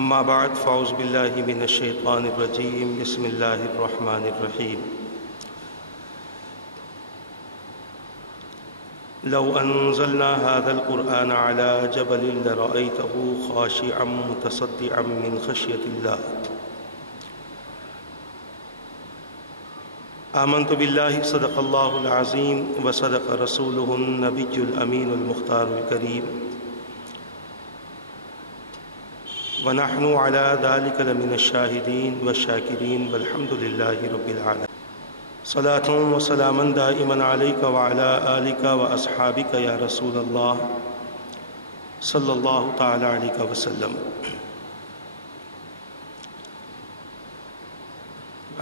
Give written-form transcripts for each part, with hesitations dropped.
اما بعد فاعوذ باللہ من الشیطان الرجیم بسم اللہ الرحمن الرحیم لو انزلنا هذا القرآن على جبل لرأيته خاشعا متصدعا من خشیۃ اللہ آمنت باللہ صدق اللہ العظیم وصدق رسولہ النبی الامین المختار الکریم ونحن على ذلك لمن الشاهدين والشاكرين والحمد لله رب العالمين صلاة وسلاما دائما عليك وعلى آلك وأصحابك يا رسول الله صلى الله تعالى عليك وسلم.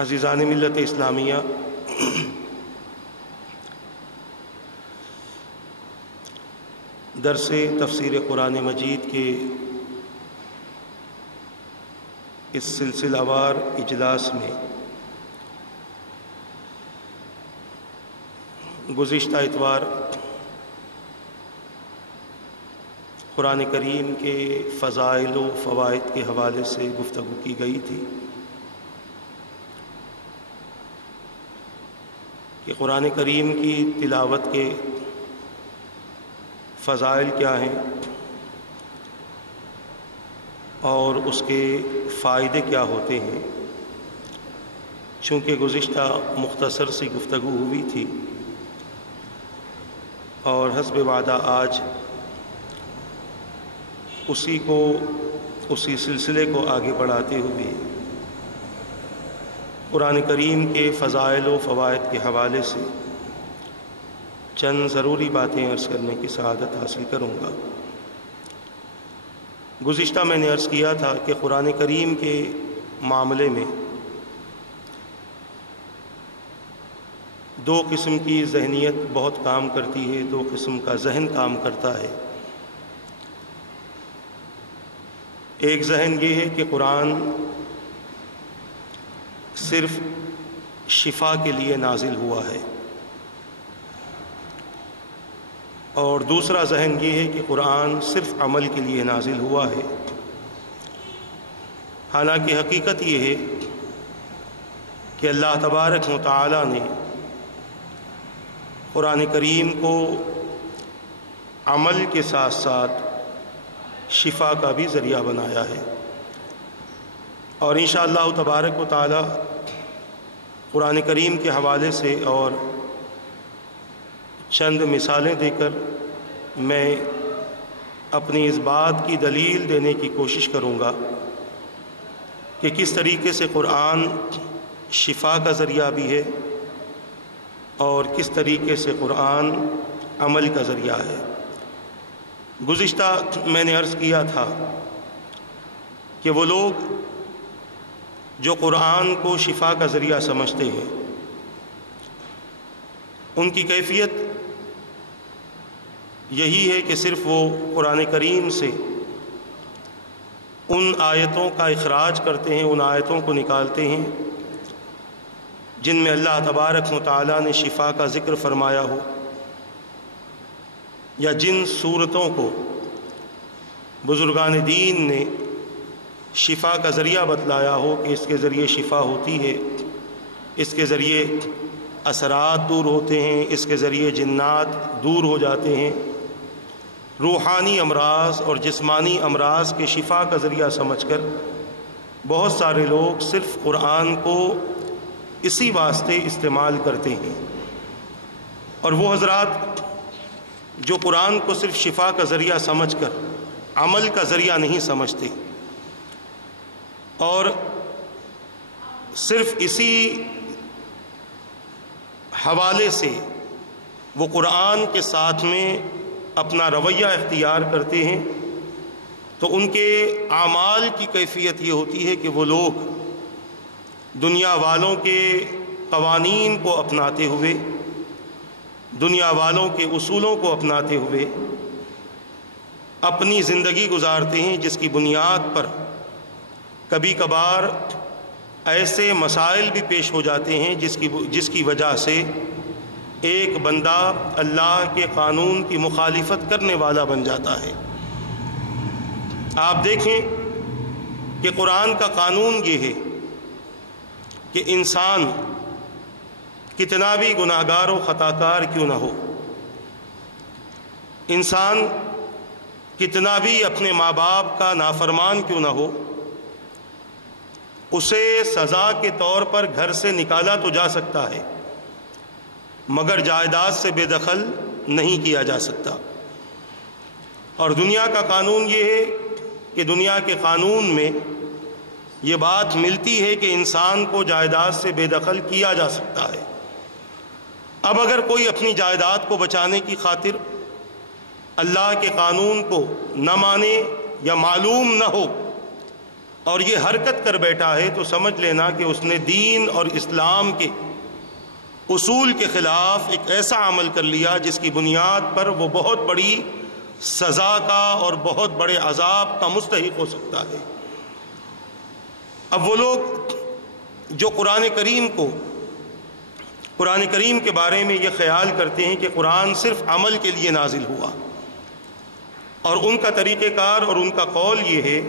عزیزان ملت اسلامیہ، درس تفسیر قرآن مجید کے اس سلسلہ وار اجلاس میں گزشتہ اتوار قرآن کریم کے فضائل و فوائد کے حوالے سے گفتگو کی گئی تھی کہ قرآن کریم کی تلاوت کے فضائل کیا ہیں اور اس کے فائدے کیا ہوتے ہیں. چونکہ گزشتہ مختصر سی گفتگو ہوئی تھی اور حسب وعدہ آج اسی سلسلے کو آگے بڑھاتے ہوئے قرآن کریم کے فضائل و فوائد کے حوالے سے چند ضروری باتیں عرض کرنے کی سعادت حاصل کروں گا. گزشتہ میں نے عرض کیا تھا کہ قرآن کریم کے معاملے میں دو قسم کی ذہنیت بہت کام کرتی ہے، دو قسم کا ذہن کام کرتا ہے. ایک ذہن یہ ہے کہ قرآن صرف شفا کے لیے نازل ہوا ہے، اور دوسرا ذہن یہ ہے کہ قرآن صرف عمل کے لیے نازل ہوا ہے. حالانکہ حقیقت یہ ہے کہ اللہ تبارک و تعالی نے قرآن کریم کو عمل کے ساتھ ساتھ شفا کا بھی ذریعہ بنایا ہے. اور انشاءاللہ تبارک و تعالی قرآن کریم کے حوالے سے اور چند مثالیں دے کر میں اپنی اس بات کی دلیل دینے کی کوشش کروں گا کہ کس طریقے سے قرآن شفا کا ذریعہ بھی ہے اور کس طریقے سے قرآن عمل کا ذریعہ ہے. گزشتہ میں نے عرض کیا تھا کہ وہ لوگ جو قرآن کو شفا کا ذریعہ سمجھتے ہیں ان کی کیفیت یہی ہے کہ صرف وہ قرآن کریم سے ان آیتوں کا اخراج کرتے ہیں، ان آیتوں کو نکالتے ہیں جن میں اللہ تبارک و تعالیٰ نے شفا کا ذکر فرمایا ہو، یا جن صورتوں کو بزرگان دین نے شفا کا ذریعہ بتلایا ہو کہ اس کے ذریعے شفا ہوتی ہے، اس کے ذریعے اثرات دور ہوتے ہیں، اس کے ذریعے جنات دور ہو جاتے ہیں. روحانی امراض اور جسمانی امراض کے شفا کا ذریعہ سمجھ کر بہت سارے لوگ صرف قرآن کو اسی واسطے استعمال کرتے ہیں. اور وہ حضرات جو قرآن کو صرف شفا کا ذریعہ سمجھ کر عمل کا ذریعہ نہیں سمجھتے اور صرف اسی حوالے سے وہ قرآن کے ساتھ میں اپنا رویہ اختیار کرتے ہیں، تو ان کے اعمال کی کیفیت یہ ہوتی ہے کہ وہ لوگ دنیا والوں کے قوانین کو اپناتے ہوئے، دنیا والوں کے اصولوں کو اپناتے ہوئے اپنی زندگی گزارتے ہیں، جس کی بنیاد پر کبھی کبھار ایسے مسائل بھی پیش ہو جاتے ہیں جس کی وجہ سے ایک بندہ اللہ کے قانون کی مخالفت کرنے والا بن جاتا ہے. آپ دیکھیں کہ قرآن کا قانون یہ ہے کہ انسان کتنا بھی گناہگار و خطاکار کیوں نہ ہو، انسان کتنا بھی اپنے ماں باپ کا نافرمان کیوں نہ ہو، اسے سزا کے طور پر گھر سے نکالا تو جا سکتا ہے مگر جائیداد سے بے دخل نہیں کیا جا سکتا۔ اور دنیا کا قانون یہ ہے کہ دنیا کے قانون میں یہ بات ملتی ہے کہ انسان کو جائیداد سے بے دخل کیا جا سکتا ہے۔ اب اگر کوئی اپنی جائیداد کو بچانے کی خاطر اللہ کے قانون کو نہ مانے یا معلوم نہ ہو اور یہ حرکت کر بیٹھا ہے تو سمجھ لینا کہ اس نے دین اور اسلام کے اصول کے خلاف ایک ایسا عمل کر لیا جس کی بنیاد پر وہ بہت بڑی سزا کا اور بہت بڑے عذاب کا مستحق ہو سکتا ہے۔ اب وہ لوگ جو قرآن کریم کے بارے میں یہ خیال کرتے ہیں کہ قرآن صرف عمل کے لیے نازل ہوا، اور ان کا طریقہ کار اور ان کا قول یہ ہے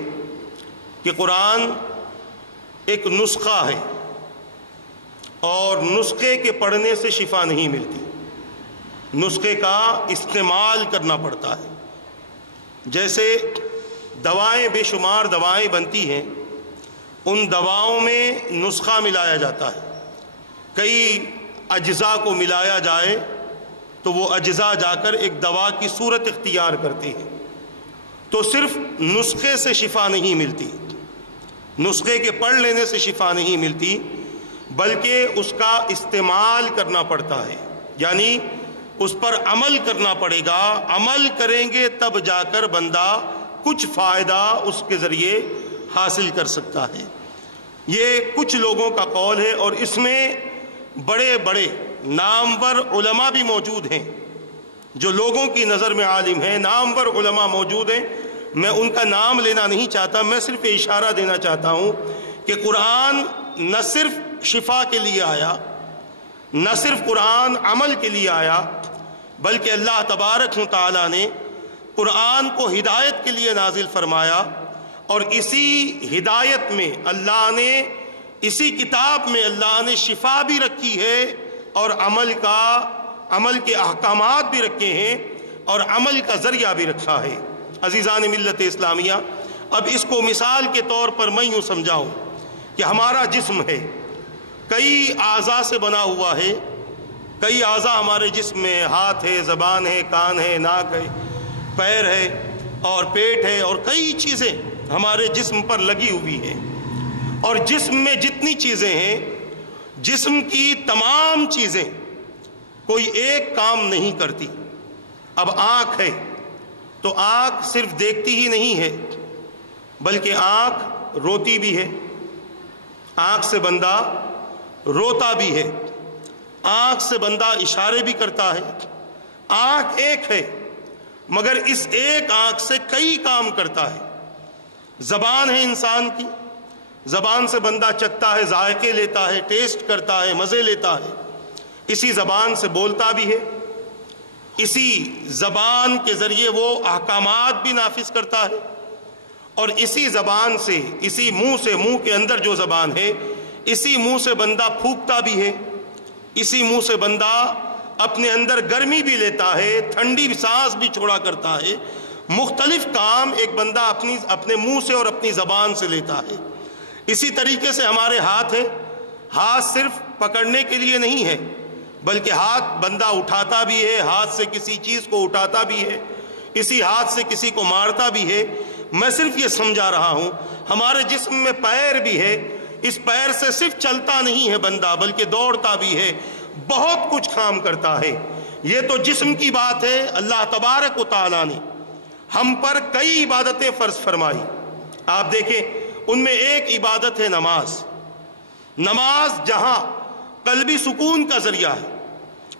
کہ قرآن ایک نسخہ ہے اور نسخے کے پڑھنے سے شفا نہیں ملتی، نسخے کا استعمال کرنا پڑتا ہے۔ جیسے دوائیں، بے شمار دوائیں بنتی ہیں، ان دواؤں میں نسخہ ملایا جاتا ہے، کئی اجزاء کو ملایا جائے تو وہ اجزاء جا کر ایک دوا کی صورت اختیار کرتے ہیں۔ تو صرف نسخے سے شفا نہیں ملتی، نسخے کے پڑھ لینے سے شفا نہیں ملتی، بلکہ اس کا استعمال کرنا پڑتا ہے، یعنی اس پر عمل کرنا پڑے گا۔ عمل کریں گے تب جا کر بندہ کچھ فائدہ اس کے ذریعے حاصل کر سکتا ہے۔ یہ کچھ لوگوں کا قول ہے، اور اس میں بڑے بڑے نامور علماء بھی موجود ہیں جو لوگوں کی نظر میں عالم ہیں، نامور علماء موجود ہیں۔ میں ان کا نام لینا نہیں چاہتا، میں صرف اشارہ دینا چاہتا ہوں کہ قرآن نہ صرف شفا کے لیے آیا، نہ صرف قرآن عمل کے لیے آیا، بلکہ اللہ تبارک و تعالیٰ نے قرآن کو ہدایت کے لیے نازل فرمایا، اور اسی ہدایت میں اللہ نے، اسی کتاب میں اللہ نے شفا بھی رکھی ہے اور عمل کے احکامات بھی رکھے ہیں اور عمل کا ذریعہ بھی رکھا ہے۔ عزیزان ملت اسلامیہ، اب اس کو مثال کے طور پر میں یوں سمجھاؤں کہ ہمارا جسم ہے، کئی اعضاء سے بنا ہوا ہے، کئی اعضاء ہمارے جسم میں، ہاتھ ہے، زبان ہے، کان ہے، ناک ہے، پیر ہے اور پیٹ ہے، اور کئی چیزیں ہمارے جسم پر لگی ہوئی ہیں۔ اور جسم میں جتنی چیزیں ہیں، جسم کی تمام چیزیں کوئی ایک کام نہیں کرتی۔ اب آنکھ ہے تو آنکھ صرف دیکھتی ہی نہیں ہے، بلکہ آنکھ روتی بھی ہے، آنکھ سے بندہ روتا بھی ہے، آنکھ سے بندہ اشارے بھی کرتا ہے۔ آنکھ ایک ہے مگر اس ایک آنکھ سے کئی کام کرتا ہے۔ زبان ہے انسان کی، زبان سے بندہ چکھتا ہے، ذائقے لیتا ہے، ٹیسٹ کرتا ہے، مزے لیتا ہے، اسی زبان سے بولتا بھی ہے، اسی زبان کے ذریعے وہ احکامات بھی نافذ کرتا ہے، اور اسی زبان سے، اسی منہ سے، منہ کے اندر جو زبان ہے، اسی منہ سے بندہ پھونکتا بھی ہے، اسی منہ سے بندہ اپنے اندر گرمی بھی لیتا ہے، ٹھنڈی سانس بھی چھوڑا کرتا ہے۔ مختلف کام ایک بندہ اپنے منہ سے اور اپنی زبان سے لیتا ہے۔ اسی طریقے سے ہمارے ہاتھ ہے، ہاتھ صرف پکڑنے کے لیے نہیں ہے، بلکہ ہاتھ بندہ اٹھاتا بھی ہے، ہاتھ سے کسی چیز کو اٹھاتا بھی ہے، اسی ہاتھ سے کسی کو مارتا بھی ہے۔ میں صرف یہ سمجھا رہا ہوں، ہمارے جسم میں پیر بھی ہے، اس پیر سے صرف چلتا نہیں ہے بندہ بلکہ دوڑتا بھی ہے، بہت کچھ کام کرتا ہے۔ یہ تو جسم کی بات ہے۔ اللہ تبارک و تعالیٰ نے ہم پر کئی عبادتیں فرض فرمائی، آپ دیکھیں ان میں ایک عبادت ہے نماز۔ نماز جہاں قلبی سکون کا ذریعہ ہے،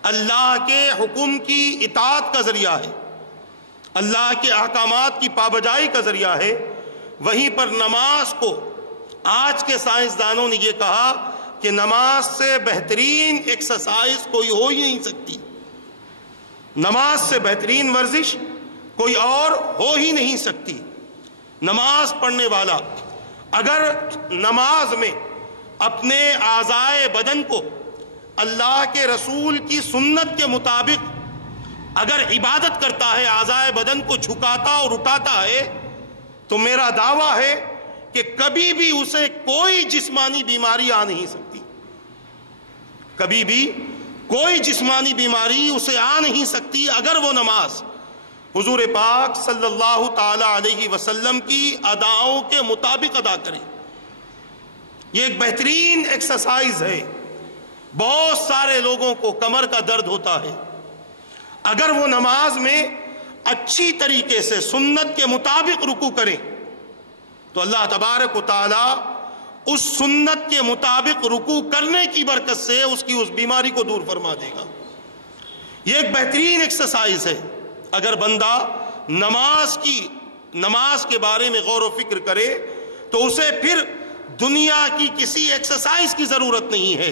اللہ کے حکم کی اطاعت کا ذریعہ ہے، اللہ کے احکامات کی پابجائی کا ذریعہ ہے، وہیں پر نماز کو آج کے سائنسدانوں نے یہ کہا کہ نماز سے بہترین ایکسرسائز کوئی ہو ہی نہیں سکتی، نماز سے بہترین ورزش کوئی اور ہو ہی نہیں سکتی۔ نماز پڑھنے والا اگر نماز میں اپنے اعضائے بدن کو اللہ کے رسول کی سنت کے مطابق اگر عبادت کرتا ہے، اعضائے بدن کو جھکاتا اور اٹھاتا ہے، تو میرا دعویٰ ہے کہ کبھی بھی اسے کوئی جسمانی بیماری آ نہیں سکتی، کبھی بھی کوئی جسمانی بیماری اسے آ نہیں سکتی اگر وہ نماز حضور پاک صلی اللہ تعالی علیہ وسلم کی اداؤں کے مطابق ادا کرے۔ یہ ایک بہترین ایکسرسائز ہے۔ بہت سارے لوگوں کو کمر کا درد ہوتا ہے، اگر وہ نماز میں اچھی طریقے سے سنت کے مطابق رکوع کریں تو اللہ تبارک و تعالی اس سنت کے مطابق رکوع کرنے کی برکت سے اس کی اس بیماری کو دور فرما دے گا۔ یہ ایک بہترین ایکسرسائز ہے۔ اگر بندہ نماز کے بارے میں غور و فکر کرے تو اسے پھر دنیا کی کسی ایکسرسائز کی ضرورت نہیں ہے۔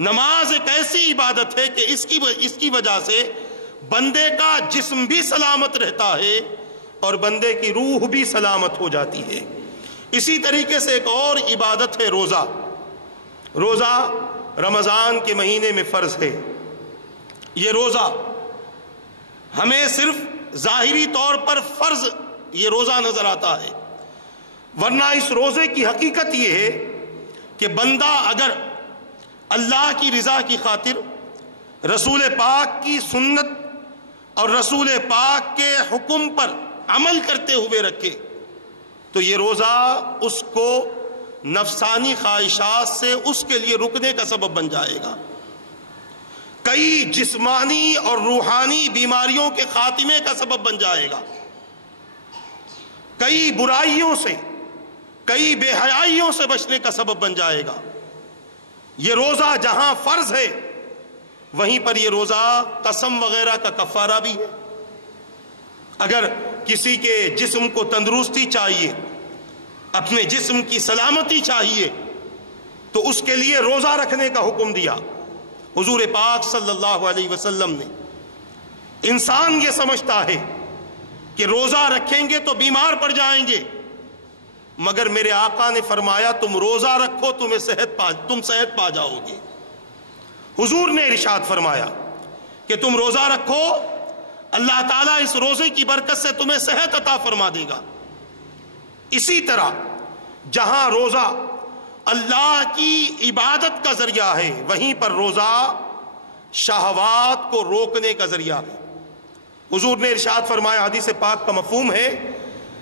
نماز ایک ایسی عبادت ہے کہ اس کی وجہ سے بندے کا جسم بھی سلامت رہتا ہے اور بندے کی روح بھی سلامت ہو جاتی ہے۔ اسی طریقے سے ایک اور عبادت ہے روزہ۔ روزہ رمضان کے مہینے میں فرض ہے۔ یہ روزہ ہمیں صرف ظاہری طور پر فرض یہ روزہ نظر آتا ہے، ورنہ اس روزے کی حقیقت یہ ہے کہ بندہ اگر اللہ کی رضا کی خاطر رسول پاک کی سنت اور رسول پاک کے حکم پر عمل کرتے ہوئے رکھے تو یہ روزہ اس کو نفسانی خواہشات سے اس کے لیے رکنے کا سبب بن جائے گا، کئی جسمانی اور روحانی بیماریوں کے خاتمے کا سبب بن جائے گا، کئی برائیوں سے، کئی بے حیائیوں سے بچنے کا سبب بن جائے گا۔ یہ روزہ جہاں فرض ہے وہیں پر یہ روزہ قسم وغیرہ کا کفارہ بھی ہے۔ اگر کسی کے جسم کو تندرستی چاہیے، اپنے جسم کی سلامتی چاہیے، تو اس کے لیے روزہ رکھنے کا حکم دیا حضور پاک صلی اللہ علیہ وسلم نے۔ انسان یہ سمجھتا ہے کہ روزہ رکھیں گے تو بیمار پڑ جائیں گے، مگر میرے آقا نے فرمایا تم روزہ رکھو تم صحت پا جاؤ گے۔ حضور نے ارشاد فرمایا کہ تم روزہ رکھو، اللہ تعالیٰ اس روزے کی برکت سے تمہیں صحت عطا فرما دے گا۔ اسی طرح جہاں روزہ اللہ کی عبادت کا ذریعہ ہے وہیں پر روزہ شہوات کو روکنے کا ذریعہ ہے۔ حضور نے ارشاد فرمایا، حدیث پاک کا مفہوم ہے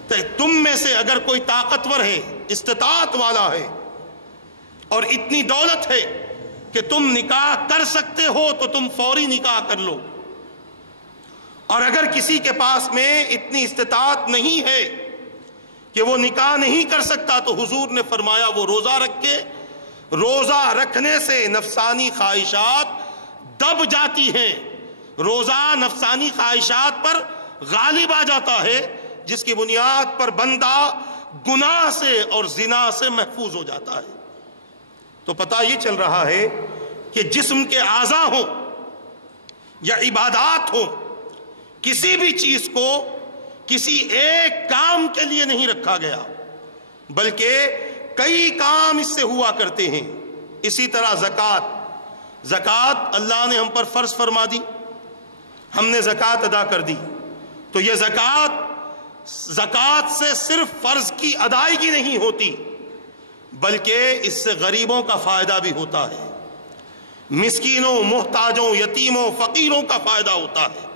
کہ تم میں سے اگر کوئی طاقتور ہے، استطاعت والا ہے اور اتنی دولت ہے کہ تم نکاح کر سکتے ہو تو تم فوری نکاح کر لو، اور اگر کسی کے پاس میں اتنی استطاعت نہیں ہے کہ وہ نکاح نہیں کر سکتا تو حضور نے فرمایا وہ روزہ رکھے۔ روزہ رکھنے سے نفسانی خواہشات دب جاتی ہیں، روزہ نفسانی خواہشات پر غالب آ جاتا ہے، جس کی بنیاد پر بندہ گناہ سے اور زنا سے محفوظ ہو جاتا ہے۔ تو پتہ یہ چل رہا ہے کہ جسم کے اعضاء ہوں یا عبادات ہوں، کسی بھی چیز کو کسی ایک کام کے لیے نہیں رکھا گیا، بلکہ کئی کام اس سے ہوا کرتے ہیں۔ اسی طرح زکوٰۃ اللہ نے ہم پر فرض فرما دی، ہم نے زکوٰۃ ادا کر دی، تو یہ زکوٰۃ سے صرف فرض کی ادائیگی نہیں ہوتی بلکہ اس سے غریبوں کا فائدہ بھی ہوتا ہے، مسکینوں، محتاجوں، یتیموں، فقیروں کا فائدہ ہوتا ہے،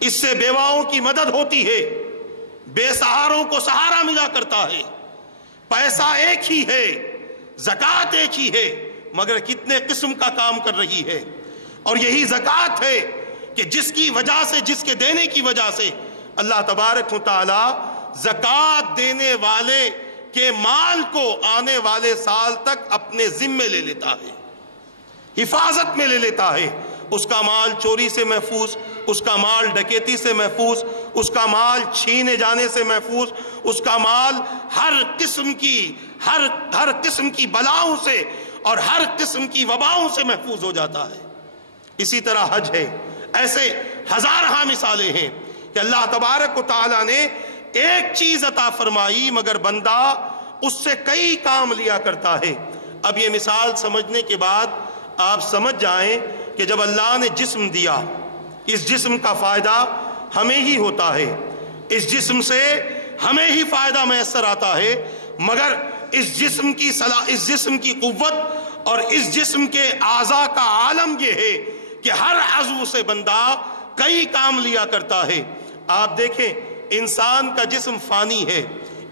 اس سے بیواؤں کی مدد ہوتی ہے، بے سہاروں کو سہارا ملا کرتا ہے۔ پیسہ ایک ہی ہے، زکوٰۃ ایک ہی ہے، مگر کتنے قسم کا کام کر رہی ہے، اور یہی زکوٰۃ ہے کہ جس کی وجہ سے، جس کے دینے کی وجہ سے اللہ تبارک و تعالی زکوٰۃ دینے والے کے مال کو آنے والے سال تک اپنے ذمے لے لیتا ہے، حفاظت میں لے لیتا ہے۔ اس کا مال چوری سے محفوظ، اس کا مال ڈکیتی سے محفوظ، اس کا مال چھینے جانے سے محفوظ، اس کا مال ہر قسم کی بلاؤں سے اور ہر قسم کی وباؤں سے محفوظ ہو جاتا ہے۔ اسی طرح حج ہے، ایسے ہزارہا مثالیں ہیں کہ اللہ تبارک و تعالی نے ایک چیز عطا فرمائی مگر بندہ اس سے کئی کام لیا کرتا ہے۔ اب یہ مثال سمجھنے کے بعد آپ سمجھ جائیں کہ جب اللہ نے جسم دیا، اس جسم کا فائدہ ہمیں ہی ہوتا ہے، اس جسم سے ہمیں ہی فائدہ میسر آتا ہے، مگر اس جسم کی قوت اور اس جسم کے اعضاء کا عالم یہ ہے کہ ہر عضو سے بندہ کئی کام لیا کرتا ہے۔ آپ دیکھیں انسان کا جسم فانی ہے،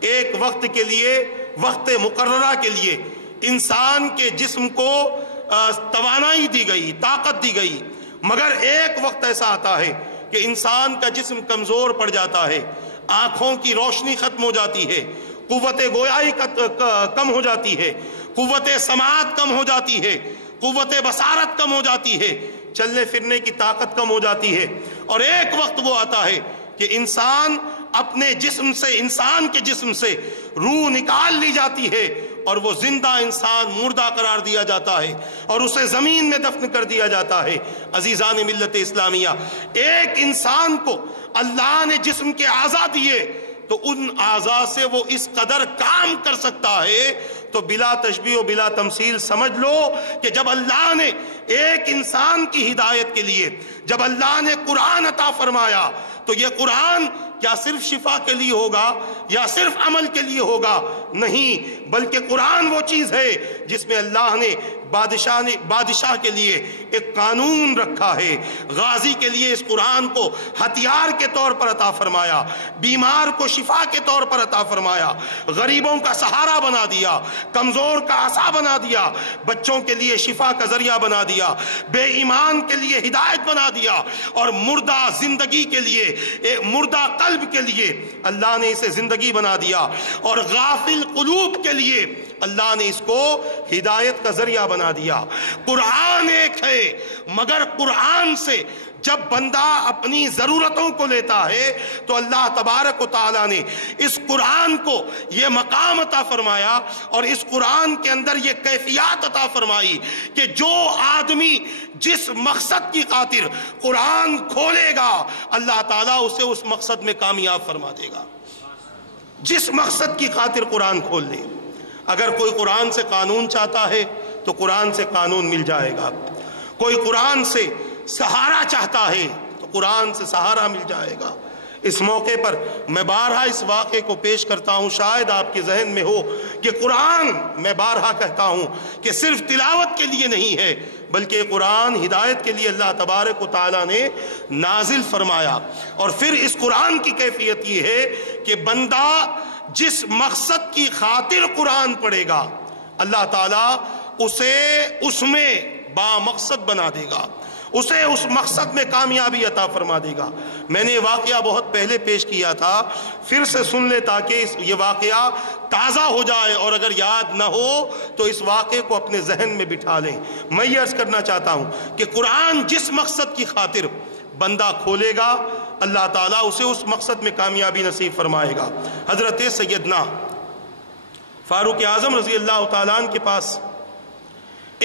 ایک وقت کے لیے، وقت مقررہ کے لیے انسان کے جسم کو توانائی دی گئی، طاقت دی گئی، مگر ایک وقت ایسا آتا ہے کہ انسان کا جسم کمزور پڑ جاتا ہے، آنکھوں کی روشنی ختم ہو جاتی ہے، قوت گویائی کم ہو جاتی ہے، قوت سماعت کم ہو جاتی ہے، قوت بصارت کم ہو جاتی ہے، چلنے پھرنے کی طاقت کم ہو جاتی ہے، اور ایک وقت وہ آتا ہے کہ انسان اپنے جسم سے، انسان کے جسم سے روح نکال لی جاتی ہے اور وہ زندہ انسان مردہ قرار دیا جاتا ہے اور اسے زمین میں دفن کر دیا جاتا ہے۔ عزیزان ملت اسلامیہ، ایک انسان کو اللہ نے جسم کے اعضاء دیے تو ان اعضاء سے وہ اس قدر کام کر سکتا ہے، تو بلا تشبیہ و بلا تمثیل سمجھ لو کہ جب اللہ نے ایک انسان کی ہدایت کے لیے، جب اللہ نے قرآن عطا فرمایا، تو یہ قرآن کیا صرف شفا کے لیے ہوگا یا صرف عمل کے لیے ہوگا؟ نہیں، بلکہ قرآن وہ چیز ہے جس میں اللہ نے بادشاہ کے لیے ایک قانون رکھا ہے، غازی کے لیے اس قرآن کو ہتھیار کے طور پر عطا فرمایا، بیمار کو شفا کے طور پر عطا فرمایا، غریبوں کا سہارا بنا دیا، کمزور کا عصا بنا دیا، بچوں کے لیے شفا کا ذریعہ بنا دیا، بے ایمان کے لیے ہدایت بنا دیا، اور مردہ زندگی کے لیے، مردہ قلب کے لیے اللہ نے اسے زندگی بنا دیا، اور غافل قلوب کے لیے اللہ نے اس کو ہدایت کا ذریعہ بنا دیا۔ قرآن ایک ہے، مگر قرآن سے جب بندہ اپنی ضرورتوں کو لیتا ہے تو اللہ تبارک و تعالیٰ نے اس قرآن کو یہ مقام عطا فرمایا اور اس قرآن کے اندر یہ کیفیات عطا فرمائی کہ جو آدمی جس مقصد کی خاطر قرآن کھولے گا، اللہ تعالیٰ اسے اس مقصد میں کامیاب فرما دے گا۔ جس مقصد کی خاطر قرآن کھول لے، اگر کوئی قرآن سے قانون چاہتا ہے تو قرآن سے قانون مل جائے گا، کوئی قرآن سے سہارا چاہتا ہے تو قرآن سے سہارا مل جائے گا۔ اس موقع پر میں بارہا اس واقعے کو پیش کرتا ہوں، شاید آپ کے ذہن میں ہو کہ قرآن، میں بارہا کہتا ہوں کہ صرف تلاوت کے لیے نہیں ہے، بلکہ قرآن ہدایت کے لیے اللہ تبارک و تعالیٰ نے نازل فرمایا۔ اور پھر اس قرآن کی کیفیت یہ ہے کہ بندہ جس مقصد کی خاطر قرآن پڑھے گا، اللہ تعالیٰ اسے اس میں بامقصد بنا دے گا، اسے اس مقصد میں کامیابی عطا فرما دے گا۔ میں نے یہ واقعہ بہت پہلے پیش کیا تھا، پھر سے سن لے تاکہ یہ واقعہ تازہ ہو جائے، اور اگر یاد نہ ہو تو اس واقعے کو اپنے ذہن میں بٹھا لیں۔ میں یہ عرض کرنا چاہتا ہوں کہ قرآن جس مقصد کی خاطر بندہ کھولے گا، اللہ تعالیٰ اسے اس مقصد میں کامیابی نصیب فرمائے گا۔ حضرت سیدنا فاروق اعظم رضی اللہ تعالیٰ عنہ کے پاس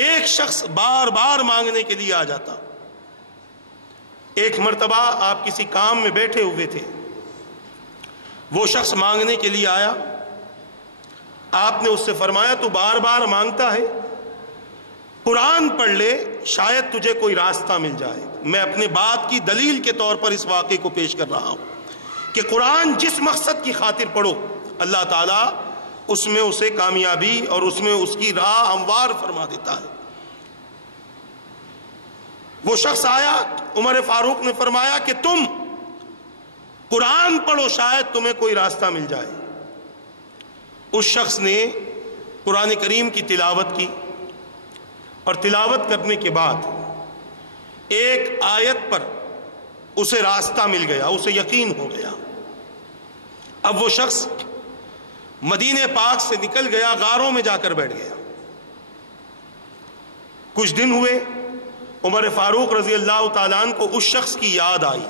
ایک شخص بار بار مانگنے کے لیے آ جاتا۔ ایک مرتبہ آپ کسی کام میں بیٹھے ہوئے تھے، وہ شخص مانگنے کے لیے آیا، آپ نے اس سے فرمایا تو بار بار مانگتا ہے، قرآن پڑھ لے، شاید تجھے کوئی راستہ مل جائے۔ میں اپنے بات کی دلیل کے طور پر اس واقعے کو پیش کر رہا ہوں کہ قرآن جس مقصد کی خاطر پڑھو، اللہ تعالیٰ اس میں اسے کامیابی اور اس میں اس کی راہ ہموار فرما دیتا ہے۔ وہ شخص آیا، عمر فاروق نے فرمایا کہ تم قرآن پڑھو، شاید تمہیں کوئی راستہ مل جائے۔ اس شخص نے قرآن کریم کی تلاوت کی، اور تلاوت کرنے کے بعد ایک آیت پر اسے راستہ مل گیا، اسے یقین ہو گیا۔ اب وہ شخص مدینہ پاک سے نکل گیا، غاروں میں جا کر بیٹھ گیا۔ کچھ دن ہوئے، عمر فاروق رضی اللہ تعالیٰ عنہ کو اس شخص کی یاد آئی،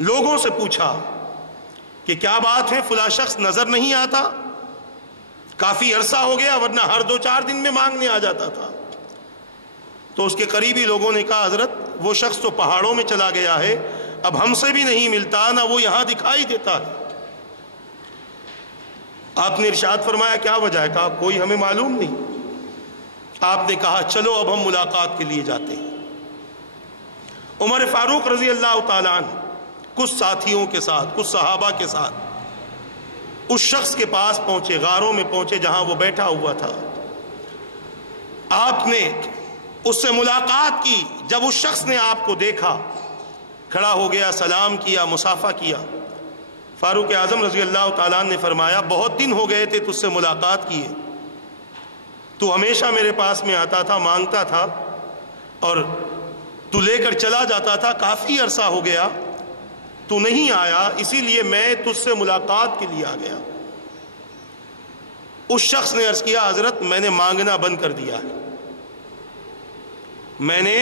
لوگوں سے پوچھا کہ کیا بات ہے، فلاں شخص نظر نہیں آتا، کافی عرصہ ہو گیا، ورنہ ہر 2-4 دن میں مانگنے آ جاتا تھا۔ تو اس کے قریبی لوگوں نے کہا حضرت وہ شخص تو پہاڑوں میں چلا گیا ہے، اب ہم سے بھی نہیں ملتا، نہ وہ یہاں دکھائی دیتا ہے۔ آپ نے ارشاد فرمایا کیا وجہ ہے؟ کہا کوئی ہمیں معلوم نہیں۔ آپ نے کہا چلو اب ہم ملاقات کے لیے جاتے ہیں۔ عمر فاروق رضی اللہ تعالیٰ عنہ کچھ ساتھیوں کے ساتھ، کچھ صحابہ کے ساتھ اس شخص کے پاس پہنچے، غاروں میں پہنچے جہاں وہ بیٹھا ہوا تھا۔ آپ نے اس سے ملاقات کی۔ جب اس شخص نے آپ کو دیکھا، کھڑا ہو گیا، سلام کیا، مصافحہ کیا۔ فاروق اعظم رضی اللہ تعالیٰ عنہ نے فرمایا بہت دن ہو گئے تھے تجھ سے ملاقات کیے، تو ہمیشہ میرے پاس میں آتا تھا، مانگتا تھا اور تو لے کر چلا جاتا تھا، کافی عرصہ ہو گیا تو نہیں آیا، اسی لیے میں تجھ سے ملاقات کے لیے آ گیا۔ اس شخص نے عرض کیا حضرت میں نے مانگنا بند کر دیا ہے، میں نے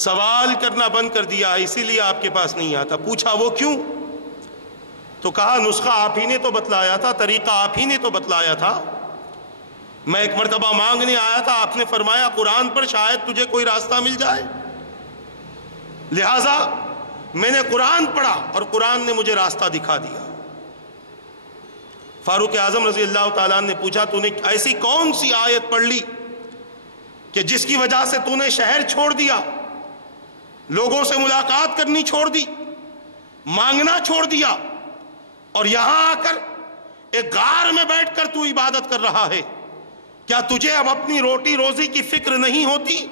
سوال کرنا بند کر دیا ہے، اسی لیے آپ کے پاس نہیں آتا۔ پوچھا وہ کیوں؟ تو کہا نسخہ آپ ہی نے تو بتلایا تھا، طریقہ آپ ہی نے تو بتلایا تھا، میں ایک مرتبہ مانگنے آیا تھا، آپ نے فرمایا قرآن پر شاید تجھے کوئی راستہ مل جائے، لہذا میں نے قرآن پڑھا اور قرآن نے مجھے راستہ دکھا دیا۔ فاروق اعظم رضی اللہ تعالیٰ نے پوچھا تو نے ایسی کون سی آیت پڑھ لی کہ جس کی وجہ سے تو نے شہر چھوڑ دیا، لوگوں سے ملاقات کرنی چھوڑ دی، مانگنا چھوڑ دیا، اور یہاں آ کر ایک غار میں بیٹھ کر تو عبادت کر رہا ہے؟ کیا تجھے اب اپنی روٹی روزی کی فکر نہیں ہوتی؟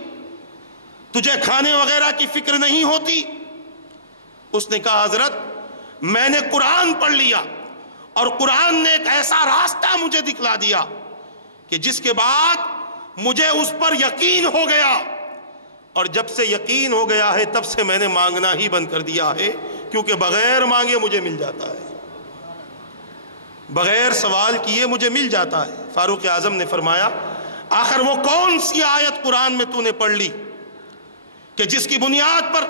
تجھے کھانے وغیرہ کی فکر نہیں ہوتی؟ اس نے کہا حضرت میں نے قرآن پڑھ لیا اور قرآن نے ایک ایسا راستہ مجھے دکھلا دیا کہ جس کے بعد مجھے اس پر یقین ہو گیا، اور جب سے یقین ہو گیا ہے تب سے میں نے مانگنا ہی بند کر دیا ہے، کیونکہ بغیر مانگے مجھے مل جاتا ہے، بغیر سوال کیے مجھے مل جاتا ہے۔ فاروق اعظم نے فرمایا آخر وہ کون سی آیت قرآن میں تو نے پڑھ لی کہ جس کی بنیاد پر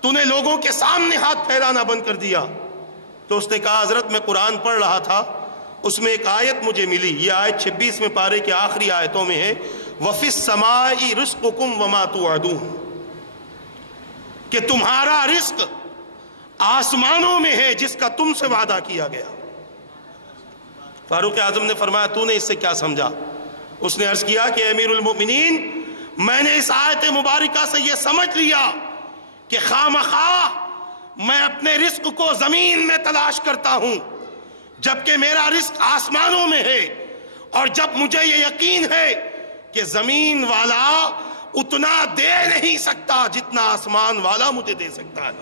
تو نے لوگوں کے سامنے ہاتھ پھیلانا بند کر دیا؟ تو اس نے کہا حضرت میں قرآن پڑھ رہا تھا، اس میں ایک آیت مجھے ملی، یہ آیت 26 میں پارے کے آخری آیتوں میں ہے، وَفِي السَّمَاءِ رِزْقُكُمْ وَمَا تُوعَدُونَ، کہ تمہارا رزق آسمانوں میں ہے جس کا تم سے وعدہ کیا گیا۔ فاروق اعظم نے فرمایا تو نے اس سے کیا سمجھا؟ اس نے عرض کیا کہ امیر المؤمنین میں نے اس آیت مبارکہ سے یہ سمجھ لیا کہ خواہ میں اپنے رزق کو زمین میں تلاش کرتا ہوں جبکہ میرا رزق آسمانوں میں ہے، اور جب مجھے یہ یقین ہے کہ زمین والا اتنا دے نہیں سکتا جتنا آسمان والا مجھے دے سکتا ہے،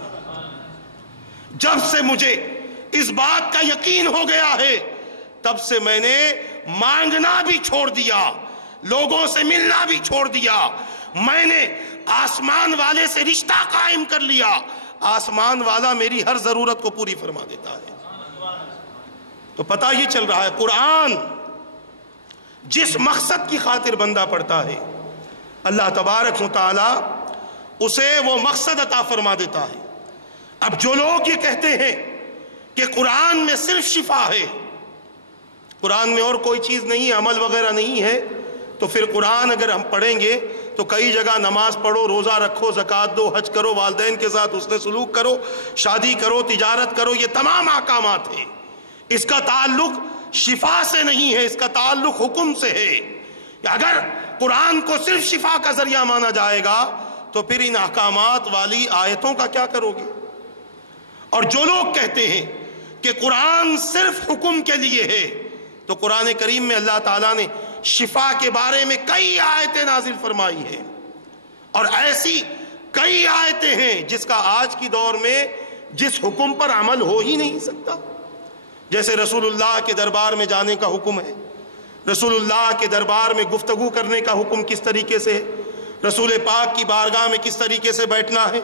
جب سے مجھے اس بات کا یقین ہو گیا ہے تب سے میں نے مانگنا بھی چھوڑ دیا، لوگوں سے ملنا بھی چھوڑ دیا، میں نے آسمان والے سے رشتہ قائم کر لیا، آسمان والا میری ہر ضرورت کو پوری فرما دیتا ہے۔ تو پتہ یہ چل رہا ہے قرآن جس مقصد کی خاطر بندہ پڑھتا ہے اللہ تبارک و تعالی اسے وہ مقصد عطا فرما دیتا ہے۔ اب جو لوگ یہ کہتے ہیں کہ قرآن میں صرف شفا ہے، قرآن میں اور کوئی چیز نہیں ہے، عمل وغیرہ نہیں ہے، تو پھر قرآن اگر ہم پڑھیں گے تو کئی جگہ نماز پڑھو، روزہ رکھو، زکوٰۃ دو، حج کرو، والدین کے ساتھ حسن سلوک کرو، شادی کرو، تجارت کرو، یہ تمام احکامات ہیں، اس کا تعلق شفا سے نہیں ہے، اس کا تعلق حکم سے ہے۔ اگر قرآن کو صرف شفا کا ذریعہ مانا جائے گا تو پھر ان احکامات والی آیتوں کا کیا کرو گے؟ اور جو لوگ کہتے ہیں کہ قرآن صرف حکم کے لیے ہے، تو قرآن کریم میں اللہ تعالیٰ نے شفا کے بارے میں کئی آیتیں نازل فرمائی ہیں، اور ایسی کئی آیتیں ہیں جس کا آج کی دور میں جس حکم پر عمل ہو ہی نہیں سکتا، جیسے رسول اللہ کے دربار میں جانے کا حکم ہے، رسول اللہ کے دربار میں گفتگو کرنے کا حکم کس طریقے سے ہے، رسول پاک کی بارگاہ میں کس طریقے سے بیٹھنا ہے،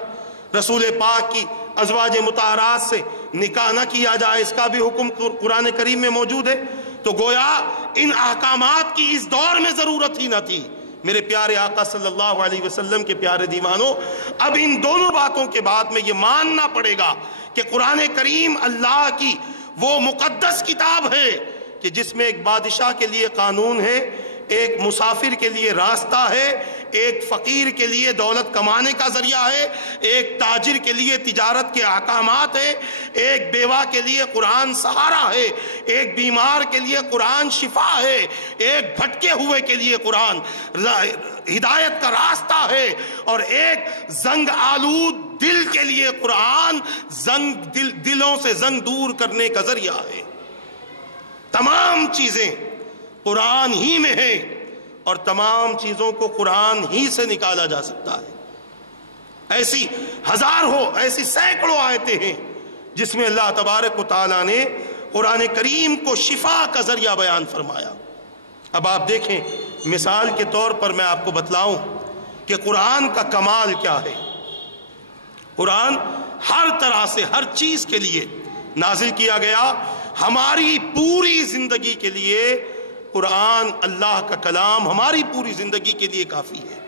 رسول پاک کی ازواج مطہرات سے نکاح نہ کیا جائے اس کا بھی حکم قرآن کریم میں موجود ہے۔ تو گویا ان احکامات کی اس دور میں ضرورت ہی نہ تھی۔ میرے پیارے آقا صلی اللہ علیہ وسلم کے پیارے دیوانوں، اب ان دونوں باتوں کے بعد میں یہ ماننا پڑے گا کہ قرآن کریم اللہ کی وہ مقدس کتاب ہے کہ جس میں ایک بادشاہ کے لیے قانون ہے، ایک مسافر کے لیے راستہ ہے، ایک فقیر کے لیے دولت کمانے کا ذریعہ ہے، ایک تاجر کے لیے تجارت کے احکامات ہے، ایک بیوہ کے لیے قرآن سہارا ہے، ایک بیمار کے لیے قرآن شفا ہے، ایک بھٹکے ہوئے کے لیے قرآن ہدایت کا راستہ ہے، اور ایک زنگ آلود دل کے لیے قرآن دلوں سے زنگ دور کرنے کا ذریعہ ہے۔ تمام چیزیں قرآن ہی میں ہیں، اور تمام چیزوں کو قرآن ہی سے نکالا جا سکتا ہے۔ ایسی ہزاروں، ایسی سینکڑوں آیتیں ہیں جس میں اللہ تبارک و تعالیٰ نے قرآن کریم کو شفا کا ذریعہ بیان فرمایا۔ اب آپ دیکھیں، مثال کے طور پر میں آپ کو بتلاؤں کہ قرآن کا کمال کیا ہے۔ قرآن ہر طرح سے ہر چیز کے لیے نازل کیا گیا، ہماری پوری زندگی کے لیے قرآن، اللہ کا کلام ہماری پوری زندگی کے لیے کافی ہے۔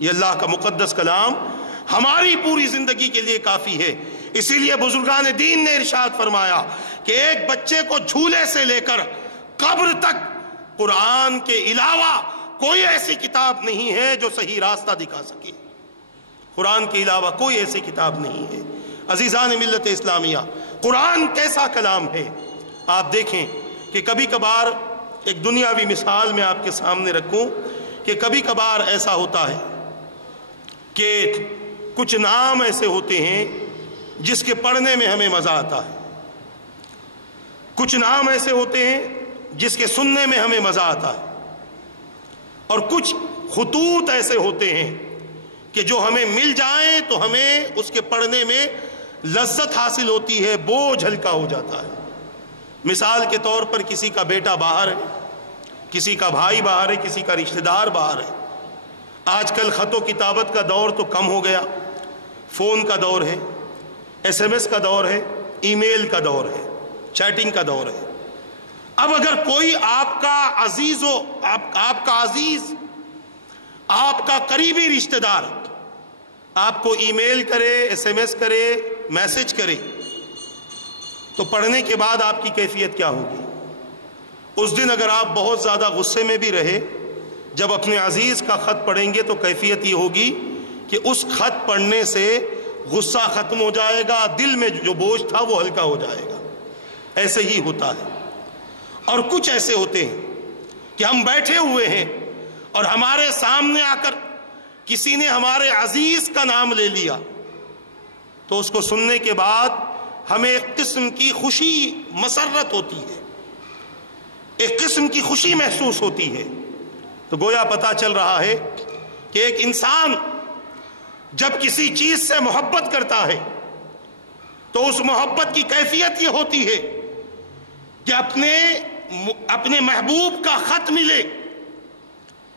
یہ اللہ کا مقدس کلام ہماری پوری زندگی کے لیے کافی ہے۔ اسی لیے بزرگان دین نے ارشاد فرمایا کہ ایک بچے کو جھولے سے لے کر قبر تک قرآن کے علاوہ کوئی ایسی کتاب نہیں ہے جو صحیح راستہ دکھا سکے۔ قرآن کے علاوہ کوئی ایسی کتاب نہیں ہے۔ عزیزان ملت اسلامیہ، قرآن کیسا کلام ہے؟ آپ دیکھیں کہ کبھی کبھار ایک دنیاوی مثال میں آپ کے سامنے رکھوں کہ کبھی کبھار ایسا ہوتا ہے کہ کچھ نام ایسے ہوتے ہیں جس کے پڑھنے میں ہمیں مزہ آتا ہے، کچھ نام ایسے ہوتے ہیں جس کے سننے میں ہمیں مزہ آتا ہے، اور کچھ خطوط ایسے ہوتے ہیں کہ جو ہمیں مل جائیں تو ہمیں اس کے پڑھنے میں لذت حاصل ہوتی ہے، بوجھ ہلکا ہو جاتا ہے۔ مثال کے طور پر کسی کا بیٹا باہر ہے، کسی کا بھائی باہر ہے، کسی کا رشتہ دار باہر ہے۔ آج کل خط و کتابت کا دور تو کم ہو گیا، فون کا دور ہے، ایس ایم ایس کا دور ہے، ای میل کا دور ہے، چیٹنگ کا دور ہے۔ اب اگر کوئی آپ کا عزیز ہو، آپ کا عزیز، آپ کا قریبی رشتہ دار آپ کو ای میل کرے، ایس ایم ایس کرے، میسج کرے، تو پڑھنے کے بعد آپ کی کیفیت کیا ہوگی؟ اس دن اگر آپ بہت زیادہ غصے میں بھی رہے، جب اپنے عزیز کا خط پڑھیں گے تو کیفیت یہ ہوگی کہ اس خط پڑھنے سے غصہ ختم ہو جائے گا، دل میں جو بوجھ تھا وہ ہلکا ہو جائے گا۔ ایسے ہی ہوتا ہے۔ اور کچھ ایسے ہوتے ہیں کہ ہم بیٹھے ہوئے ہیں اور ہمارے سامنے آ کر کسی نے ہمارے عزیز کا نام لے لیا، تو اس کو سننے کے بعد ہمیں ایک قسم کی خوشی، مسرت ہوتی ہے، ایک قسم کی خوشی محسوس ہوتی ہے۔ تو گویا پتہ چل رہا ہے کہ ایک انسان جب کسی چیز سے محبت کرتا ہے تو اس محبت کی کیفیت یہ ہوتی ہے کہ اپنے محبوب کا خط ملے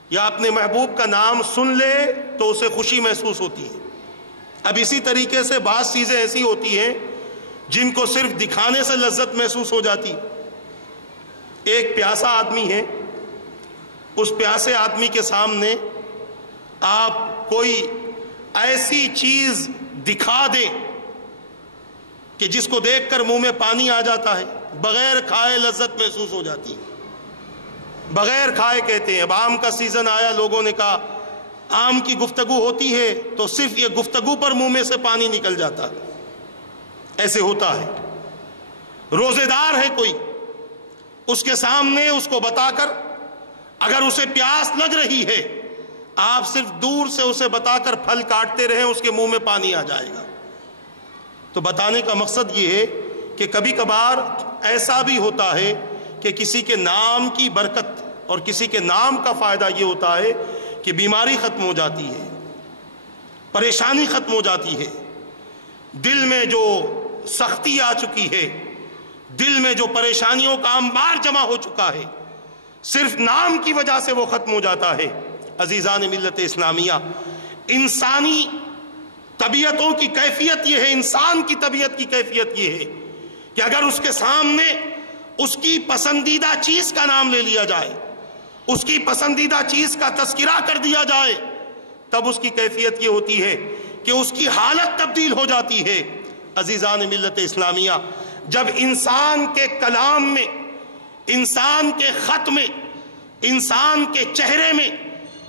یا اپنے محبوب کا نام سن لے تو اسے خوشی محسوس ہوتی ہے۔ اب اسی طریقے سے بعض چیزیں ایسی ہوتی ہیں جن کو صرف دکھانے سے لذت محسوس ہو جاتی۔ ایک پیاسا آدمی ہے، اس پیاسے آدمی کے سامنے آپ کوئی ایسی چیز دکھا دیں کہ جس کو دیکھ کر منہ میں پانی آ جاتا ہے، بغیر کھائے لذت محسوس ہو جاتی ہے۔ بغیر کھائے کہتے ہیں، اب آم کا سیزن آیا، لوگوں نے کہا آم کی گفتگو ہوتی ہے تو صرف یہ گفتگو پر منہ میں سے پانی نکل جاتا ہے۔ ایسے ہوتا ہے۔ روزے دار ہے کوئی، اس کے سامنے اس کو بتا کر اگر اسے پیاس لگ رہی ہے، آپ صرف دور سے اسے بتا کر پھل کاٹتے رہیں، اس کے منہ میں پانی آ جائے گا۔ تو بتانے کا مقصد یہ ہے کہ کبھی کبھار ایسا بھی ہوتا ہے کہ کسی کے نام کی برکت اور کسی کے نام کا فائدہ یہ ہوتا ہے کہ بیماری ختم ہو جاتی ہے، پریشانی ختم ہو جاتی ہے، دل میں جو سختی آ چکی ہے، دل میں جو پریشانیوں کا انبار جمع ہو چکا ہے، صرف نام کی وجہ سے وہ ختم ہو جاتا ہے۔ عزیزان ملت اسلامیہ، انسانی طبیعتوں کی کیفیت یہ ہے، انسان کی طبیعت کی کیفیت یہ ہے کہ اگر اس کے سامنے اس کی پسندیدہ چیز کا نام لے لیا جائے، اس کی پسندیدہ چیز کا تذکرہ کر دیا جائے، تب اس کی کیفیت یہ ہوتی ہے کہ اس کی حالت تبدیل ہو جاتی ہے۔ عزیزان ملت اسلامیہ، جب انسان کے کلام میں، انسان کے خط میں، انسان کے چہرے میں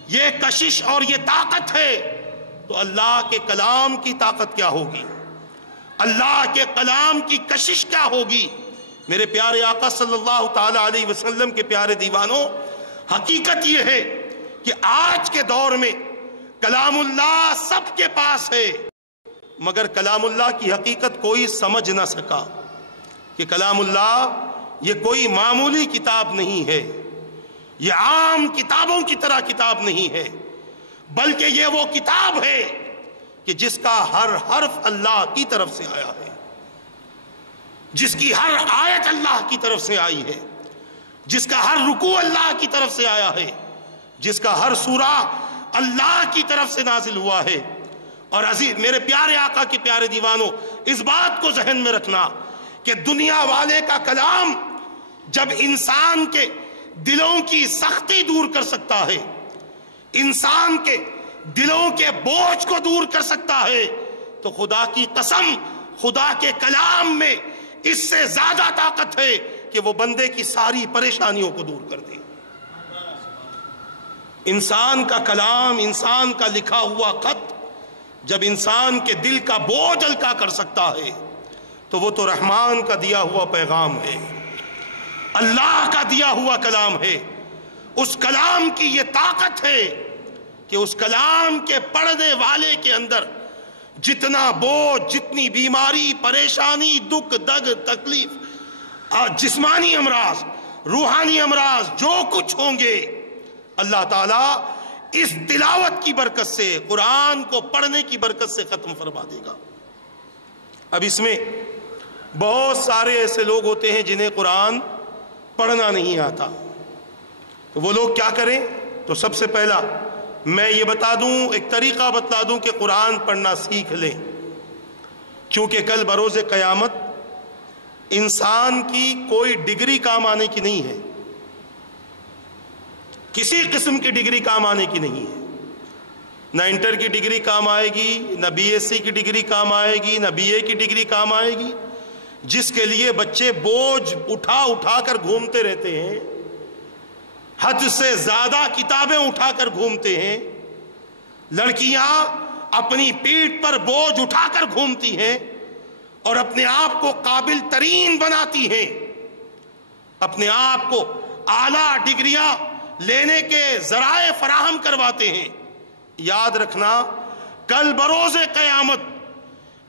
یہ کشش اور یہ طاقت ہے تو اللہ کے کلام کی طاقت کیا ہوگی، اللہ کے کلام کی کشش کیا ہوگی۔ میرے پیارے آقا صلی اللہ تعالی علیہ وسلم کے پیارے دیوانوں، حقیقت یہ ہے کہ آج کے دور میں کلام اللہ سب کے پاس ہے، مگر کلام اللہ کی حقیقت کوئی سمجھ نہ سکا کہ کلام اللہ یہ کوئی معمولی کتاب نہیں ہے، یہ عام کتابوں کی طرح کتاب نہیں ہے، بلکہ یہ وہ کتاب ہے کہ جس کا ہر حرف اللہ کی طرف سے آیا ہے، جس کی ہر آیت اللہ کی طرف سے آئی ہے، جس کا ہر رکوع اللہ کی طرف سے آیا ہے، جس کا ہر سورہ اللہ کی طرف سے نازل ہوا ہے۔ اور عزیز میرے پیارے آقا کے پیارے دیوانوں، اس بات کو ذہن میں رکھنا کہ دنیا والے کا کلام جب انسان کے دلوں کی سختی دور کر سکتا ہے، انسان کے دلوں کے بوجھ کو دور کر سکتا ہے، تو خدا کی قسم خدا کے کلام میں اس سے زیادہ طاقت ہے کہ وہ بندے کی ساری پریشانیوں کو دور کر دے۔ انسان کا کلام، انسان کا لکھا ہوا خط جب انسان کے دل کا بوجھ ہلکا کر سکتا ہے تو وہ تو رحمان کا دیا ہوا پیغام ہے، اللہ کا دیا ہوا کلام ہے۔ اس کلام کی یہ طاقت ہے کہ اس کلام کے پڑھنے والے کے اندر جتنا بوجھ، جتنی بیماری، پریشانی، دکھ دگ، تکلیف، جسمانی امراض، روحانی امراض جو کچھ ہوں گے، اللہ تعالیٰ اس تلاوت کی برکت سے، قرآن کو پڑھنے کی برکت سے ختم فرما دے گا۔ اب اس میں بہت سارے ایسے لوگ ہوتے ہیں جنہیں قرآن پڑھنا نہیں آتا، تو وہ لوگ کیا کریں؟ تو سب سے پہلا میں یہ بتا دوں، ایک طریقہ بتا دوں کہ قرآن پڑھنا سیکھ لیں، کیونکہ کل بروز قیامت انسان کی کوئی ڈگری کام آنے کی نہیں ہے، کسی قسم کی ڈگری کام آنے کی نہیں ہے، نہ انٹر کی ڈگری کام آئے گی، نہ بی ایس سی کی ڈگری کام آئے گی، نہ بی اے کی ڈگری کام آئے گی، جس کے لیے بچے بوجھ اٹھا اٹھا کر گھومتے رہتے ہیں، حد سے زیادہ کتابیں اٹھا کر گھومتے ہیں، لڑکیاں اپنی پیٹھ پر بوجھ اٹھا کر گھومتی ہیں اور اپنے آپ کو قابل ترین بناتی ہیں، اپنے آپ کو اعلیٰ ڈگریاں لینے کے ذرائع فراہم کرواتے ہیں۔ یاد رکھنا، کل بروز قیامت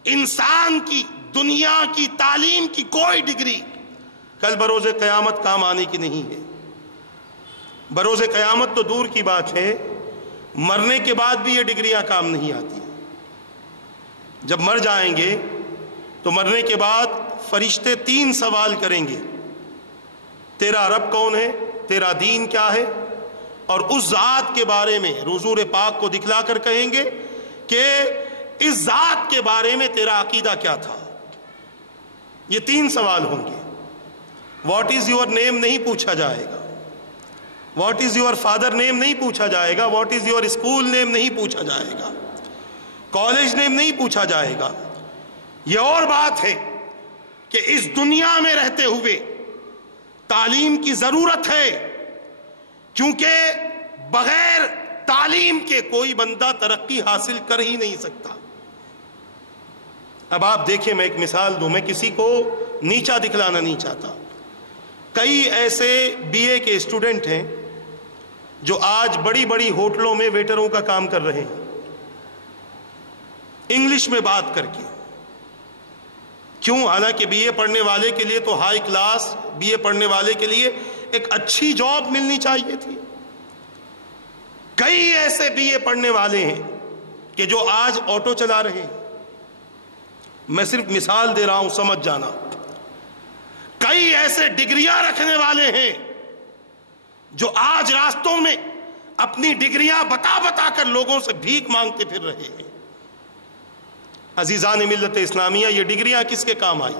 انسان کی، دنیا کی تعلیم کی کوئی ڈگری کل بروز قیامت کام آنے کی نہیں ہے۔ بروز قیامت تو دور کی بات ہے، مرنے کے بعد بھی یہ ڈگریاں کام نہیں آتی۔ جب مر جائیں گے تو مرنے کے بعد فرشتے 3 سوال کریں گے، تیرا رب کون ہے، تیرا دین کیا ہے، اور اس ذات کے بارے میں حضور پاک کو دکھلا کر کہیں گے کہ اس ذات کے بارے میں تیرا عقیدہ کیا تھا۔ یہ 3 سوال ہوں گے۔ واٹ از یور نیم نہیں پوچھا جائے گا، what is your father name نہیں پوچھا جائے گا، what is your school name نہیں پوچھا جائے گا، کالج نیم نہیں پوچھا جائے گا۔ یہ اور بات ہے کہ اس دنیا میں رہتے ہوئے تعلیم کی ضرورت ہے، کیونکہ بغیر تعلیم کے کوئی بندہ ترقی حاصل کر ہی نہیں سکتا۔ اب آپ دیکھیں، میں ایک مثال دوں، میں کسی کو نیچا دکھلانا نہیں چاہتا۔ کئی ایسے بی اے کے اسٹوڈنٹ ہیں جو آج بڑی بڑی ہوٹلوں میں ویٹروں کا کام کر رہے ہیں، انگلش میں بات کر کے۔ کیوں؟ حالانکہ بی اے پڑھنے والے کے لیے تو ہائی کلاس، بی اے پڑھنے والے کے لیے ایک اچھی جاب ملنی چاہیے تھی۔ کئی ایسے بی اے پڑھنے والے ہیں کہ جو آج آٹو چلا رہے ہیں، میں صرف مثال دے رہا ہوں، سمجھ جانا۔ کئی ایسے ڈگریاں رکھنے والے ہیں جو آج راستوں میں اپنی ڈگریاں بتا بتا کر لوگوں سے بھیک مانگتے پھر رہے ہیں۔ عزیزان ملت اسلامیہ، یہ ڈگریاں کس کے کام آئی؟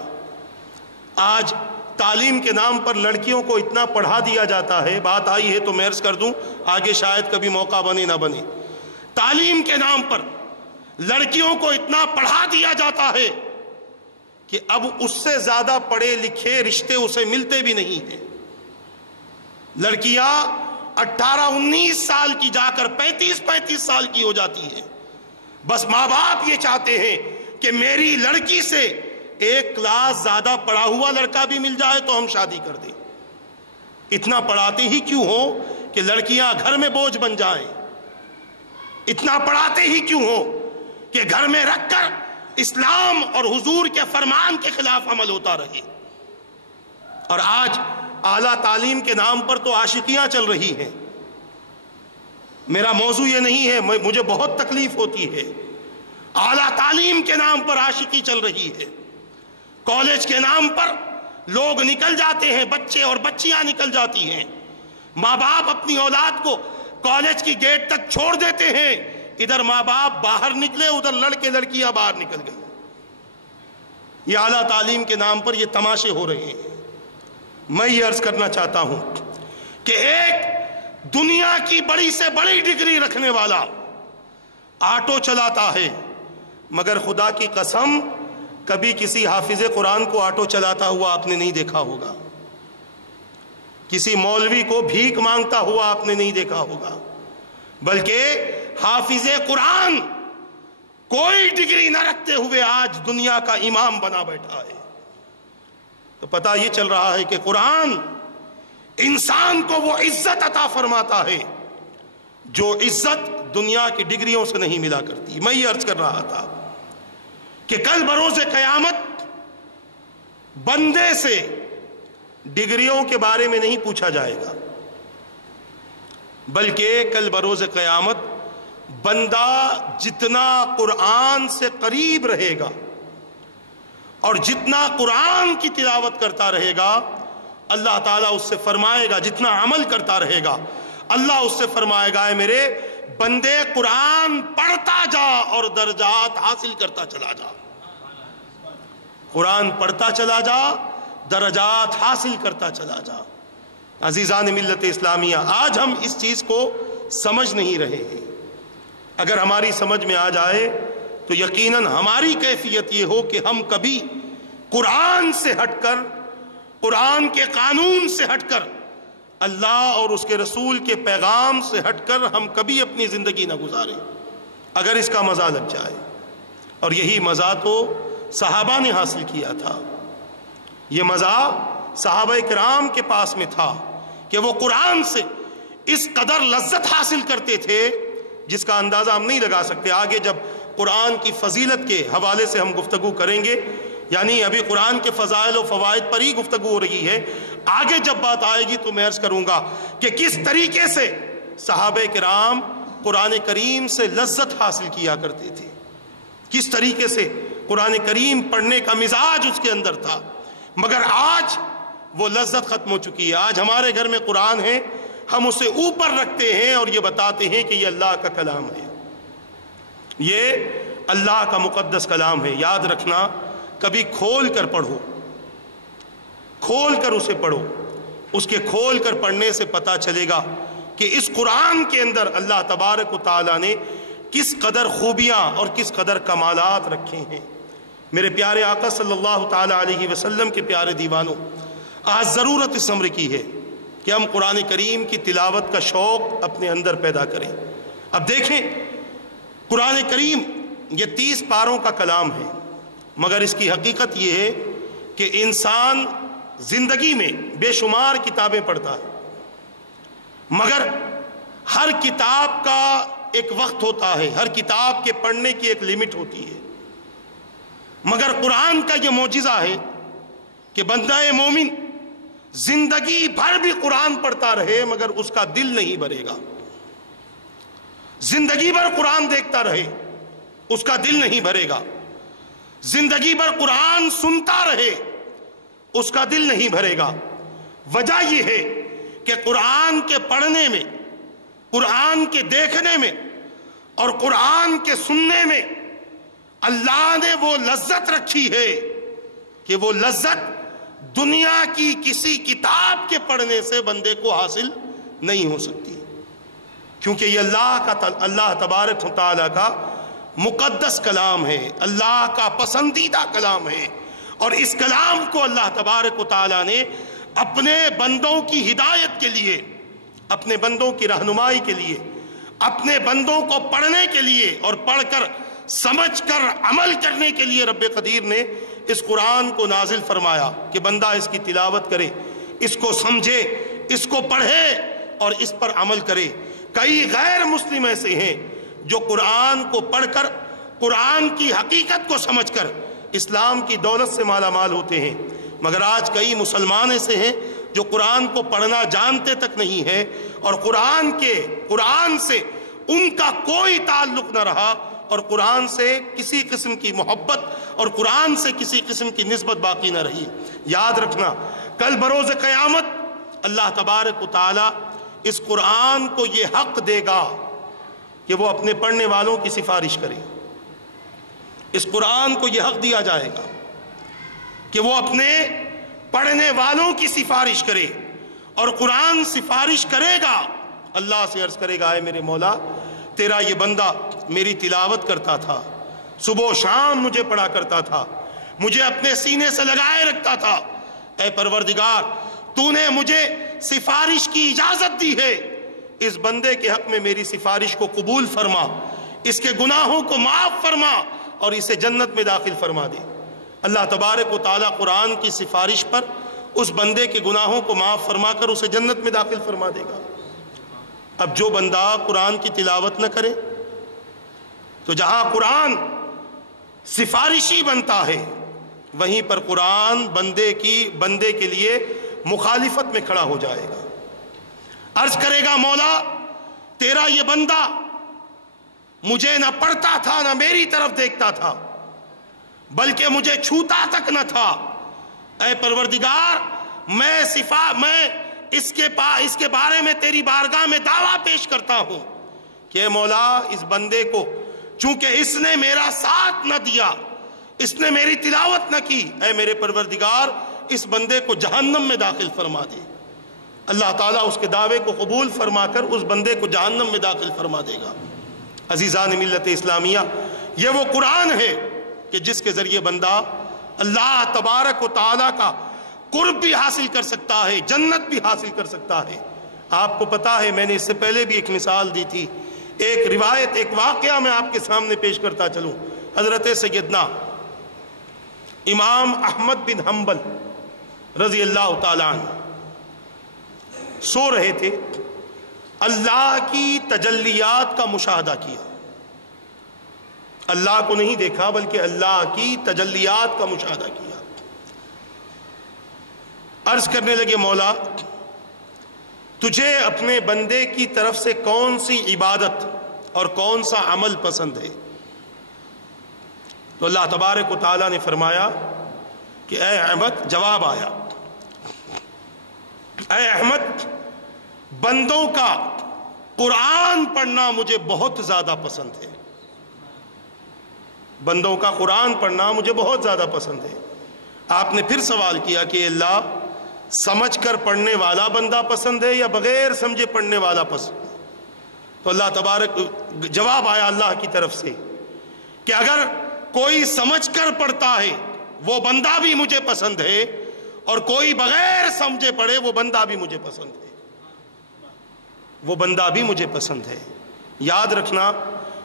آج تعلیم کے نام پر لڑکیوں کو اتنا پڑھا دیا جاتا ہے، بات آئی ہے تو میں عرض کر دوں، آگے شاید کبھی موقع بنے نہ بنے۔ تعلیم کے نام پر لڑکیوں کو اتنا پڑھا دیا جاتا ہے کہ اب اس سے زیادہ پڑھے لکھے رشتے اسے ملتے بھی نہیں ہیں۔ لڑکیاں 18-19 سال کی جا کر 35-35 سال کی ہو جاتی ہے. بس ماں باپ یہ چاہتے ہیں کہ میری لڑکی سے ایک کلاس زیادہ پڑھا ہوا لڑکا بھی مل جائے تو ہم شادی کر دیں. اتنا پڑھاتے ہی کیوں ہو کہ لڑکیاں گھر میں بوجھ بن جائیں؟ اتنا پڑھاتے ہی کیوں ہو کہ گھر میں رکھ کر اسلام اور حضور کے فرمان کے خلاف عمل ہوتا رہے؟ اور آج اعلیٰ تعلیم کے نام پر تو عاشقیاں چل رہی ہیں. میرا موضوع یہ نہیں ہے، مجھے بہت تکلیف ہوتی ہے. اعلیٰ تعلیم کے نام پر عاشقی چل رہی ہے. کالج کے نام پر لوگ نکل جاتے ہیں، بچے اور بچیاں نکل جاتی ہیں. ماں باپ اپنی اولاد کو کالج کی گیٹ تک چھوڑ دیتے ہیں. ادھر ماں باپ باہر نکلے، ادھر لڑکے لڑکیاں باہر نکل گئے. یہ اعلیٰ تعلیم کے نام پر یہ تماشے ہو رہے ہیں. میں یہ عرض کرنا چاہتا ہوں کہ ایک دنیا کی بڑی سے بڑی ڈگری رکھنے والا آٹو چلاتا ہے، مگر خدا کی قسم کبھی کسی حافظ قرآن کو آٹو چلاتا ہوا آپ نے نہیں دیکھا ہوگا. کسی مولوی کو بھیک مانگتا ہوا آپ نے نہیں دیکھا ہوگا. بلکہ حافظ قرآن کوئی ڈگری نہ رکھتے ہوئے آج دنیا کا امام بنا بیٹھا ہے. تو پتہ یہ چل رہا ہے کہ قرآن انسان کو وہ عزت عطا فرماتا ہے جو عزت دنیا کی ڈگریوں سے نہیں ملا کرتی. میں یہ عرض کر رہا تھا کہ کل بروز قیامت بندے سے ڈگریوں کے بارے میں نہیں پوچھا جائے گا، بلکہ کل بروز قیامت بندہ جتنا قرآن سے قریب رہے گا اور جتنا قرآن کی تلاوت کرتا رہے گا، اللہ تعالیٰ اس سے فرمائے گا، جتنا عمل کرتا رہے گا اللہ اس سے فرمائے گا، اے میرے بندے قرآن پڑھتا جا اور درجات حاصل کرتا چلا جا. قرآن پڑھتا چلا جا، درجات حاصل کرتا چلا جا. عزیزان ملت اسلامیہ، آج ہم اس چیز کو سمجھ نہیں رہے ہیں. اگر ہماری سمجھ میں آ جائے تو یقیناً ہماری کیفیت یہ ہو کہ ہم کبھی قرآن سے ہٹ کر، قرآن کے قانون سے ہٹ کر، اللہ اور اس کے رسول کے پیغام سے ہٹ کر ہم کبھی اپنی زندگی نہ گزاریں اگر اس کا مزہ لگ جائے. اور یہی مزہ تو صحابہ نے حاصل کیا تھا. یہ مزہ صحابہ کرام کے پاس میں تھا کہ وہ قرآن سے اس قدر لذت حاصل کرتے تھے جس کا اندازہ ہم نہیں لگا سکتے. آگے جب قرآن کی فضیلت کے حوالے سے ہم گفتگو کریں گے، یعنی ابھی قرآن کے فضائل و فوائد پر ہی گفتگو ہو رہی ہے، آگے جب بات آئے گی تو میں عرض کروں گا کہ کس طریقے سے صحابہ کرام قرآن کریم سے لذت حاصل کیا کرتے تھے، کس طریقے سے قرآن کریم پڑھنے کا مزاج اس کے اندر تھا. مگر آج وہ لذت ختم ہو چکی ہے. آج ہمارے گھر میں قرآن ہے، ہم اسے اوپر رکھتے ہیں اور یہ بتاتے ہیں کہ یہ اللہ کا کلام ہے، یہ اللہ کا مقدس کلام ہے. یاد رکھنا، کبھی کھول کر پڑھو، کھول کر اسے پڑھو. اس کے کھول کر پڑھنے سے پتہ چلے گا کہ اس قرآن کے اندر اللہ تبارک و تعالیٰ نے کس قدر خوبیاں اور کس قدر کمالات رکھے ہیں. میرے پیارے آقا صلی اللہ تعالیٰ علیہ وسلم کے پیارے دیوانوں، آج ضرورت اس امر کی ہے کہ ہم قرآن کریم کی تلاوت کا شوق اپنے اندر پیدا کریں. اب دیکھیں، قرآن کریم یہ 30 پاروں کا کلام ہے، مگر اس کی حقیقت یہ ہے کہ انسان زندگی میں بے شمار کتابیں پڑھتا ہے، مگر ہر کتاب کا ایک وقت ہوتا ہے، ہر کتاب کے پڑھنے کی ایک لمٹ ہوتی ہے. مگر قرآن کا یہ معجزہ ہے کہ بندہ مومن زندگی بھر بھی قرآن پڑھتا رہے مگر اس کا دل نہیں بھرے گا. زندگی بھر قرآن دیکھتا رہے اس کا دل نہیں بھرے گا. زندگی بھر قرآن سنتا رہے اس کا دل نہیں بھرے گا. وجہ یہ ہے کہ قرآن کے پڑھنے میں، قرآن کے دیکھنے میں اور قرآن کے سننے میں اللہ نے وہ لذت رکھی ہے کہ وہ لذت دنیا کی کسی کتاب کے پڑھنے سے بندے کو حاصل نہیں ہو سکتی، کیونکہ یہ اللہ تبارک و تعالیٰ کا مقدس کلام ہے، اللہ کا پسندیدہ کلام ہے. اور اس کلام کو اللہ تبارک و تعالیٰ نے اپنے بندوں کی ہدایت کے لیے اپنے بندوں کی رہنمائی کے لیے، اپنے بندوں کو پڑھنے کے لیے اور پڑھ کر سمجھ کر عمل کرنے کے لیے رب قدیر نے اس قرآن کو نازل فرمایا کہ بندہ اس کی تلاوت کرے، اس کو سمجھے، اس کو پڑھے اور اس پر عمل کرے۔ کئی غیر مسلم ایسے ہیں جو قرآن کو پڑھ کر، قرآن کی حقیقت کو سمجھ کر اسلام کی دولت سے مالا مال ہوتے ہیں، مگر آج کئی مسلمان ایسے ہیں جو قرآن کو پڑھنا جانتے تک نہیں ہے، اور قرآن سے ان کا کوئی تعلق نہ رہا، اور قرآن سے کسی قسم کی محبت اور قرآن سے کسی قسم کی نسبت باقی نہ رہی۔ یاد رکھنا، کل بروز قیامت اللہ تبارک و تعالی اس قرآن کو یہ حق دے گا کہ وہ اپنے پڑھنے والوں کی سفارش کرے۔ اس قرآن کو یہ حق دیا جائے گا کہ وہ اپنے پڑھنے والوں کی سفارش کرے، اور قرآن سفارش کرے گا، اللہ سے عرض کرے گا، اے میرے مولا، تیرا یہ بندہ میری تلاوت کرتا تھا، صبح و شام مجھے پڑھا کرتا تھا، مجھے اپنے سینے سے لگائے رکھتا تھا، اے پروردگار تو نے مجھے سفارش کی اجازت دی ہے، اس بندے کے حق میں میری سفارش کو قبول فرما، اس کے گناہوں کو معاف فرما اور اسے جنت میں داخل فرما دے۔ اللہ تبارک و تعالیٰ قرآن کی سفارش پر اس بندے کے گناہوں کو معاف فرما کر اسے جنت میں داخل فرما دے گا۔ اب جو بندہ قرآن کی تلاوت نہ کرے تو جہاں قرآن سفارشی بنتا ہے وہیں پر قرآن بندے کے لیے مخالفت میں کھڑا ہو جائے گا، عرض کرے گا، مولا تیرا یہ بندہ مجھے نہ پڑھتا تھا نہ میری طرف دیکھتا تھا، بلکہ مجھے چھوتا تک نہ تھا، اے پروردگار میں اس کے بارے میں تیری بارگاہ میں دعویٰ پیش کرتا ہوں کہ اے مولا اس بندے کو چونکہ اس نے میرا ساتھ نہ دیا، اس نے میری تلاوت نہ کی، اے میرے پروردگار اس بندے کو جہنم میں داخل فرما دے۔ اللہ تعالیٰ اس کے دعوے کو قبول فرما کر اس بندے کو جہنم میں داخل فرما دے گا۔ عزیزان ملت اسلامیہ، یہ وہ قرآن ہے کہ جس کے ذریعے بندہ اللہ تبارک و تعالیٰ کا قرب بھی حاصل کر سکتا ہے، جنت بھی حاصل کر سکتا ہے۔ آپ کو پتا ہے، میں نے اس سے پہلے بھی ایک مثال دی تھی، ایک روایت، ایک واقعہ میں آپ کے سامنے پیش کرتا چلوں۔ حضرت سیدنا امام احمد بن حنبل رضی اللہ تعالیٰ عنہ سو رہے تھے، اللہ کی تجلیات کا مشاہدہ کیا، اللہ کو نہیں دیکھا بلکہ اللہ کی تجلیات کا مشاہدہ کیا۔ عرض کرنے لگے، مولا تجھے اپنے بندے کی طرف سے کون سی عبادت اور کون سا عمل پسند ہے؟ تو اللہ تبارک و تعالیٰ نے فرمایا کہ اے احمد، جواب آیا، اے احمد بندوں کا قرآن پڑھنا مجھے بہت زیادہ پسند ہے، بندوں کا قرآن پڑھنا مجھے بہت زیادہ پسند ہے۔ آپ نے پھر سوال کیا کہ اللہ سمجھ کر پڑھنے والا بندہ پسند ہے یا بغیر سمجھے پڑھنے والا پسند ہے؟ تو اللہ تبارک جواب آیا اللہ کی طرف سے کہ اگر کوئی سمجھ کر پڑھتا ہے وہ بندہ بھی مجھے پسند ہے، اور کوئی بغیر سمجھے پڑھے وہ بندہ بھی مجھے پسند ہے، وہ بندہ بھی مجھے پسند ہے۔ یاد رکھنا،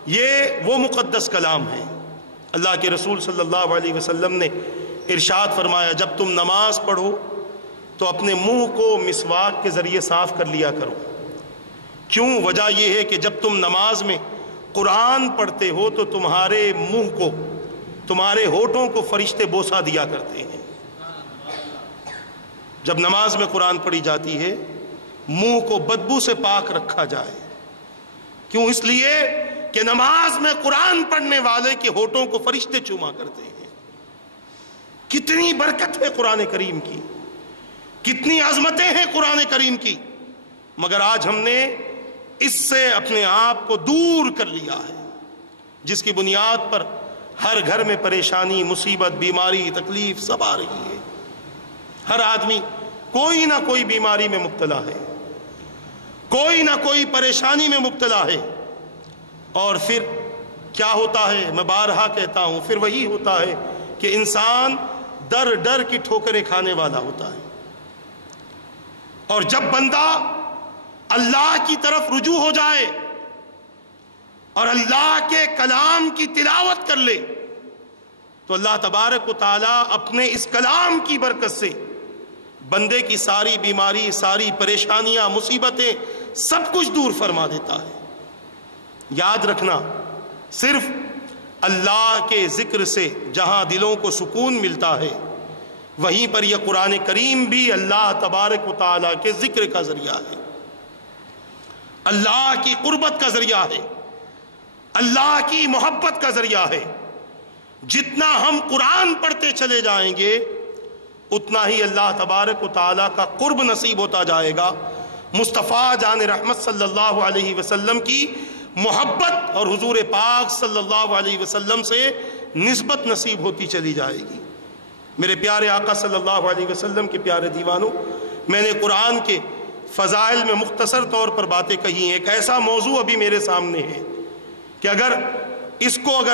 یہ وہ مقدس کلام ہے۔ اللہ کے رسول صلی اللہ علیہ وسلم نے ارشاد فرمایا، جب تم نماز پڑھو تو اپنے منہ کو مسواک کے ذریعے صاف کر لیا کرو۔ کیوں؟ وجہ یہ ہے کہ جب تم نماز میں قرآن پڑھتے ہو تو تمہارے منہ کو، تمہارے ہونٹوں کو فرشتے بوسہ دیا کرتے ہیں۔ جب نماز میں قرآن پڑھی جاتی ہے منہ کو بدبو سے پاک رکھا جائے۔ کیوں؟ اس لیے کہ نماز میں قرآن پڑھنے والے کے ہونٹوں کو فرشتے چوما کرتے ہیں۔ کتنی برکت ہے قرآن کریم کی، کتنی عظمتیں ہیں قرآن کریم کی، مگر آج ہم نے اس سے اپنے آپ کو دور کر لیا ہے، جس کی بنیاد پر ہر گھر میں پریشانی، مصیبت، بیماری، تکلیف سب آ رہی ہے۔ ہر آدمی کوئی نہ کوئی بیماری میں مبتلا ہے، کوئی نہ کوئی پریشانی میں مبتلا ہے، اور پھر کیا ہوتا ہے؟ میں بارہا کہتا ہوں، پھر وہی ہوتا ہے کہ انسان ڈر ڈر کی ٹھوکریں کھانے والا ہوتا ہے۔ اور جب بندہ اللہ کی طرف رجوع ہو جائے اور اللہ کے کلام کی تلاوت کر لے تو اللہ تبارک و تعالیٰ اپنے اس کلام کی برکت سے بندے کی ساری بیماری، ساری پریشانیاں، مصیبتیں سب کچھ دور فرما دیتا ہے۔ یاد رکھنا، صرف اللہ کے ذکر سے جہاں دلوں کو سکون ملتا ہے وہیں پر یہ قرآن کریم بھی اللہ تبارک و تعالیٰ کے ذکر کا ذریعہ ہے، اللہ کی قربت کا ذریعہ ہے، اللہ کی محبت کا ذریعہ ہے۔ جتنا ہم قرآن پڑھتے چلے جائیں گے اتنا ہی اللہ تبارک و تعالیٰ کا قرب نصیب ہوتا جائے گا، مصطفیٰ جان رحمت صلی اللہ علیہ وسلم کی محبت اور حضور پاک صلی اللہ علیہ وسلم سے نسبت نصیب ہوتی چلی جائے گی۔ میرے پیارے آقا صلی اللہ علیہ وسلم کے پیارے دیوانوں، میں نے قرآن کے فضائل میں مختصر طور پر باتیں کہی ہیں۔ ایک ایسا موضوع ابھی میرے سامنے ہے کہ اگر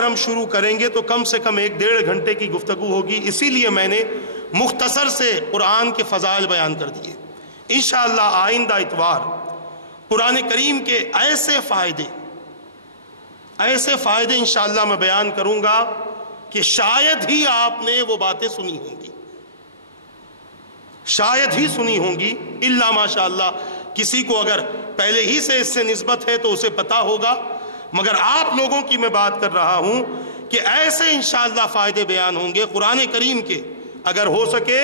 ہم شروع کریں گے تو کم سے کم 1-1.5 گھنٹے کی گفتگو ہوگی، اسی لیے میں نے مختصر سے قرآن کے فضائل بیان کر دیے۔ انشاءاللہ آئندہ اتوار قرآن کریم کے ایسے فائدے انشاءاللہ میں بیان کروں گا کہ شاید ہی آپ نے وہ باتیں سنی ہوں گی، شاید ہی سنی ہوں گی، الا ماشاءاللہ کسی کو اگر پہلے ہی سے اس سے نسبت ہے تو اسے پتا ہوگا، مگر آپ لوگوں کی میں بات کر رہا ہوں کہ ایسے انشاءاللہ فائدے بیان ہوں گے قرآن کریم کے۔ اگر ہو سکے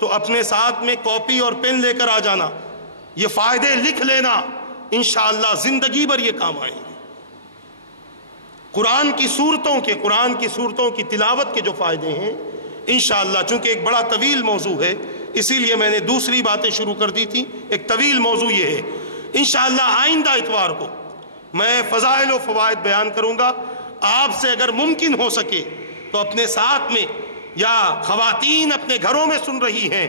تو اپنے ساتھ میں کاپی اور پین لے کر آ جانا، یہ فائدے لکھ لینا، انشاءاللہ زندگی بھر یہ کام آئیں گے۔ قرآن کی صورتوں کی تلاوت کے جو فائدے ہیں انشاءاللہ، چونکہ ایک بڑا طویل موضوع ہے اسی لیے میں نے دوسری باتیں شروع کر دی تھی، ایک طویل موضوع یہ ہے۔ انشاءاللہ آئندہ اتوار کو میں فضائل و فوائد بیان کروں گا۔ آپ سے اگر ممکن ہو سکے تو اپنے ساتھ میں، یا خواتین اپنے گھروں میں سن رہی ہیں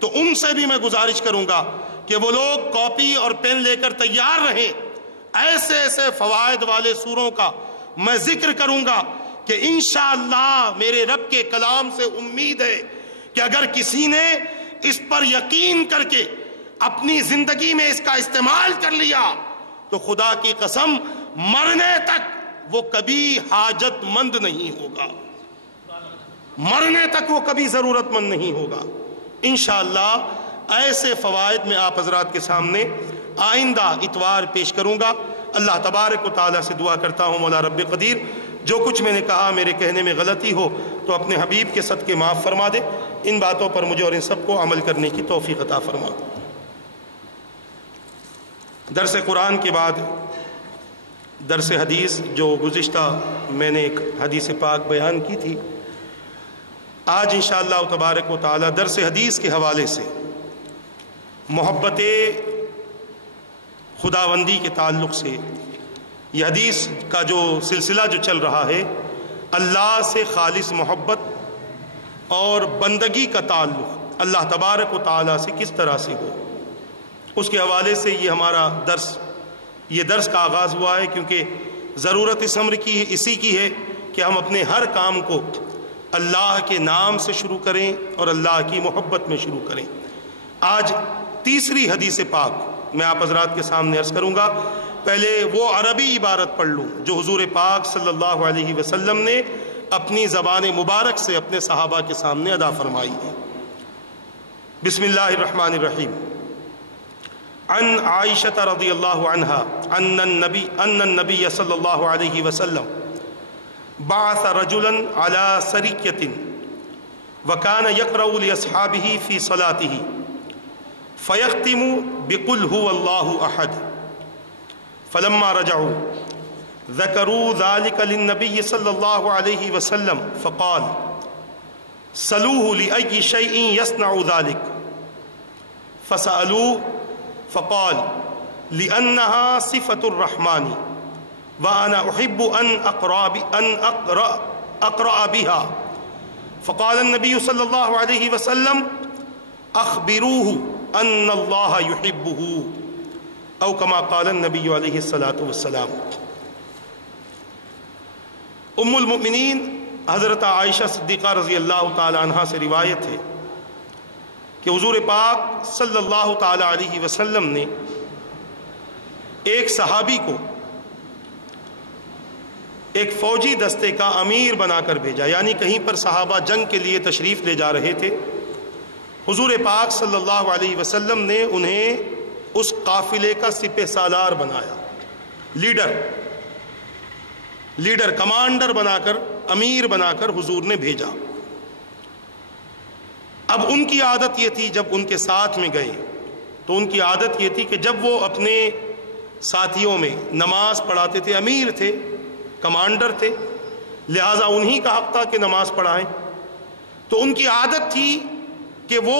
تو ان سے بھی میں گزارش کروں گا کہ وہ لوگ کاپی اور پین لے کر تیار رہیں۔ ایسے فوائد والے سوروں کا میں ذکر کروں گا کہ انشاءاللہ میرے رب کے کلام سے امید ہے کہ اگر کسی نے اس پر یقین کر کے اپنی زندگی میں اس کا استعمال کر لیا تو خدا کی قسم مرنے تک وہ کبھی حاجت مند نہیں ہوگا، مرنے تک وہ کبھی ضرورت مند نہیں ہوگا۔ انشاءاللہ ایسے فوائد میں آپ حضرات کے سامنے آئندہ اتوار پیش کروں گا۔ اللہ تبارک و تعالیٰ سے دعا کرتا ہوں مولا رب قدیر جو کچھ میں نے کہا میرے کہنے میں غلطی ہو تو اپنے حبیب کے صدقے معاف فرما دے، ان باتوں پر مجھے اور ان سب کو عمل کرنے کی توفیق عطا فرما۔ درس قرآن کے بعد درس حدیث جو گزشتہ میں نے ایک حدیث پاک بیان کی تھی، آج انشاءاللہ تبارک و تعالی درس حدیث کے حوالے سے محبت خداوندی کے تعلق سے یہ حدیث کا جو سلسلہ جو چل رہا ہے، اللہ سے خالص محبت اور بندگی کا تعلق اللہ تبارک و تعالی سے کس طرح سے ہو، اس کے حوالے سے یہ ہمارا درس کا آغاز ہوا ہے، کیونکہ ضرورت اس امر کی اسی کی ہے کہ ہم اپنے ہر کام کو اللہ کے نام سے شروع کریں اور اللہ کی محبت میں شروع کریں۔ آج تیسری حدیث پاک میں آپ حضرات کے سامنے عرض کروں گا۔ پہلے وہ عربی عبارت پڑھ لوں جو حضور پاک صلی اللہ علیہ وسلم نے اپنی زبان مبارک سے اپنے صحابہ کے سامنے ادا فرمائی ہے۔ بسم اللہ الرحمن الرحیم۔ عن عائشہ رضی اللہ عنہا ان النبی صلی اللہ علیہ وسلم بعث رجلا على سریۃ وكان يقرأ لأصحابه في صلاته فيختم بقل هو الله أحد، فلما رجعوا ذكروا ذلك للنبي صلى الله عليه وسلم فقال سألوه لأي شيء يصنع ذلك، فسألوه فقال لأنها صفة الرحمن وأنا أحب أن أقرأ بها، فقال النبي صلى الله عليه وسلم أخبروه أن الله يحبه، أو كما قال النبي عليه الصلاة والسلام۔ ام المؤمنین حضرت عائشہ صدیقہ رضی اللہ تعالی عنہا سے روایت ہے کہ حضور پاک صلی اللہ تعالی علیہ وسلم نے ایک صحابی کو ایک فوجی دستے کا امیر بنا کر بھیجا، یعنی کہیں پر صحابہ جنگ کے لیے تشریف لے جا رہے تھے. حضور پاک صلی اللہ علیہ وسلم نے انہیں اس قافلے کا سپہ سالار بنایا، لیڈر کمانڈر بنا کر، امیر بنا کر حضور نے بھیجا. اب ان کی عادت یہ تھی، جب ان کے ساتھ میں گئے تو ان کی عادت یہ تھی کہ جب وہ اپنے ساتھیوں میں نماز پڑھاتے تھے، امیر تھے، کمانڈر تھے، لہٰذا انہی کا حق تھا کہ نماز پڑھائیں، تو ان کی عادت تھی کہ وہ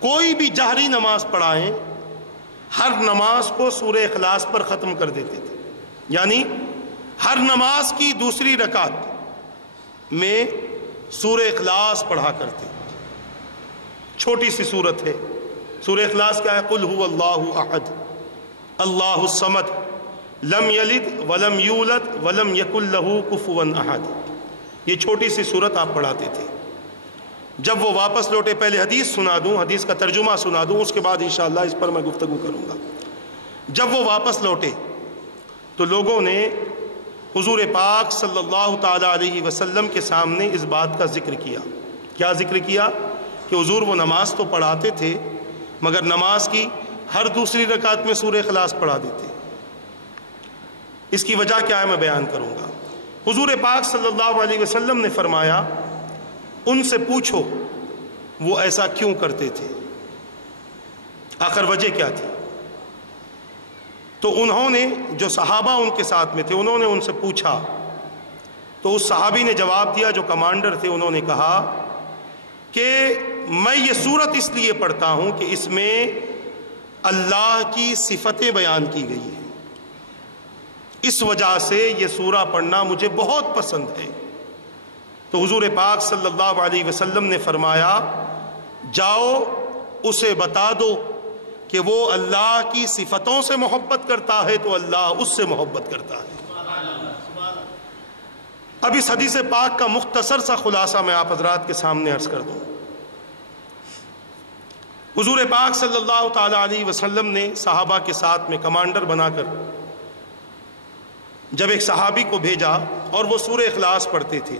کوئی بھی جہری نماز پڑھائیں، ہر نماز کو سورہ اخلاص پر ختم کر دیتے تھے. یعنی ہر نماز کی دوسری رکعت میں سورہ اخلاص پڑھا کرتے. چھوٹی سی صورت ہے. سورہ اخلاص کیا ہے؟ قل هو اللہ احد اللہ الصمد لم یلد ولم یولد ولم یکن لہ کفوا احد. یہ چھوٹی سی صورت آپ پڑھاتے تھے. جب وہ واپس لوٹے، پہلے حدیث سنا دوں، حدیث کا ترجمہ سنا دوں، اس کے بعد انشاءاللہ اس پر میں گفتگو کروں گا. جب وہ واپس لوٹے تو لوگوں نے حضور پاک صلی اللہ تعالی علیہ وسلم کے سامنے اس بات کا ذکر کیا. کیا ذکر کیا؟ کہ حضور وہ نماز تو پڑھاتے تھے مگر نماز کی ہر دوسری رکعت میں سورہ اخلاص پڑھا دیتے. اس کی وجہ کیا ہے میں بیان کروں گا. حضور پاک صلی اللہ علیہ وسلم نے فرمایا ان سے پوچھو وہ ایسا کیوں کرتے تھے، آخر وجہ کیا تھی. تو انہوں نے، جو صحابہ ان کے ساتھ میں تھے، انہوں نے ان سے پوچھا تو اس صحابی نے جواب دیا، جو کمانڈر تھے، انہوں نے کہا کہ میں یہ صورت اس لیے پڑھتا ہوں کہ اس میں اللہ کی صفتیں بیان کی گئی ہیں، اس وجہ سے یہ سورہ پڑھنا مجھے بہت پسند ہے. تو حضور پاک صلی اللہ علیہ وسلم نے فرمایا جاؤ اسے بتا دو کہ وہ اللہ کی صفتوں سے محبت کرتا ہے تو اللہ اس سے محبت کرتا ہے. اب اس حدیث پاک کا مختصر سا خلاصہ میں آپ حضرات کے سامنے عرض کر دوں. حضور پاک صلی اللہ تعالی علیہ وسلم نے صحابہ کے ساتھ میں کمانڈر بنا کر جب ایک صحابی کو بھیجا اور وہ سورہ اخلاص پڑھتے تھے.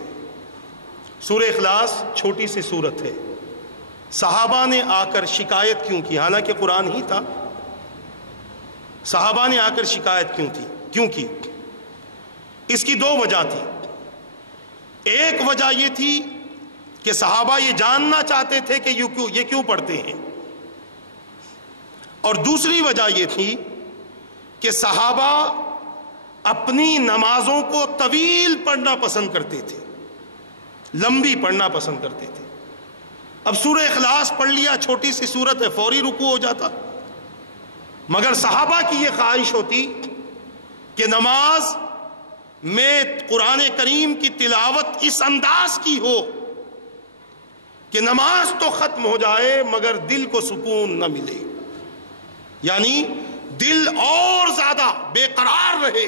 سورہ اخلاص چھوٹی سی صورت ہے. صحابہ نے آ کر شکایت کیوں کی؟ حالانکہ قرآن ہی تھا. صحابہ نے آ کر شکایت کیوں کی؟ اس کی دو وجہ تھی. ایک وجہ یہ تھی کہ صحابہ یہ جاننا چاہتے تھے کہ یہ کیوں پڑھتے ہیں، اور دوسری وجہ یہ تھی کہ صحابہ اپنی نمازوں کو طویل پڑھنا پسند کرتے تھے، لمبی پڑھنا پسند کرتے تھے. اب سورہ اخلاص پڑھ لیا، چھوٹی سی صورت ہے، فوری رکوع ہو جاتا. مگر صحابہ کی یہ خواہش ہوتی کہ نماز میں قرآن کریم کی تلاوت اس انداز کی ہو کہ نماز تو ختم ہو جائے مگر دل کو سکون نہ ملے، یعنی دل اور زیادہ بے قرار رہے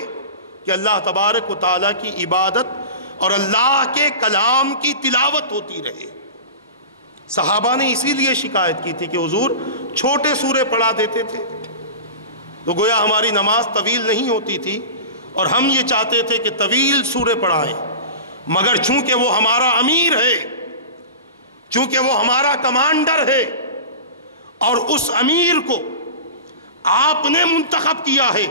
کہ اللہ تبارک و تعالیٰ کی عبادت اور اللہ کے کلام کی تلاوت ہوتی رہے. صحابہ نے اسی لیے شکایت کی تھی کہ حضور چھوٹے سورے پڑھا دیتے تھے تو گویا ہماری نماز طویل نہیں ہوتی تھی، اور ہم یہ چاہتے تھے کہ طویل سورے پڑھائیں، مگر چونکہ وہ ہمارا امیر ہے، چونکہ وہ ہمارا کمانڈر ہے، اور اس امیر کو آپ نے منتخب کیا ہے،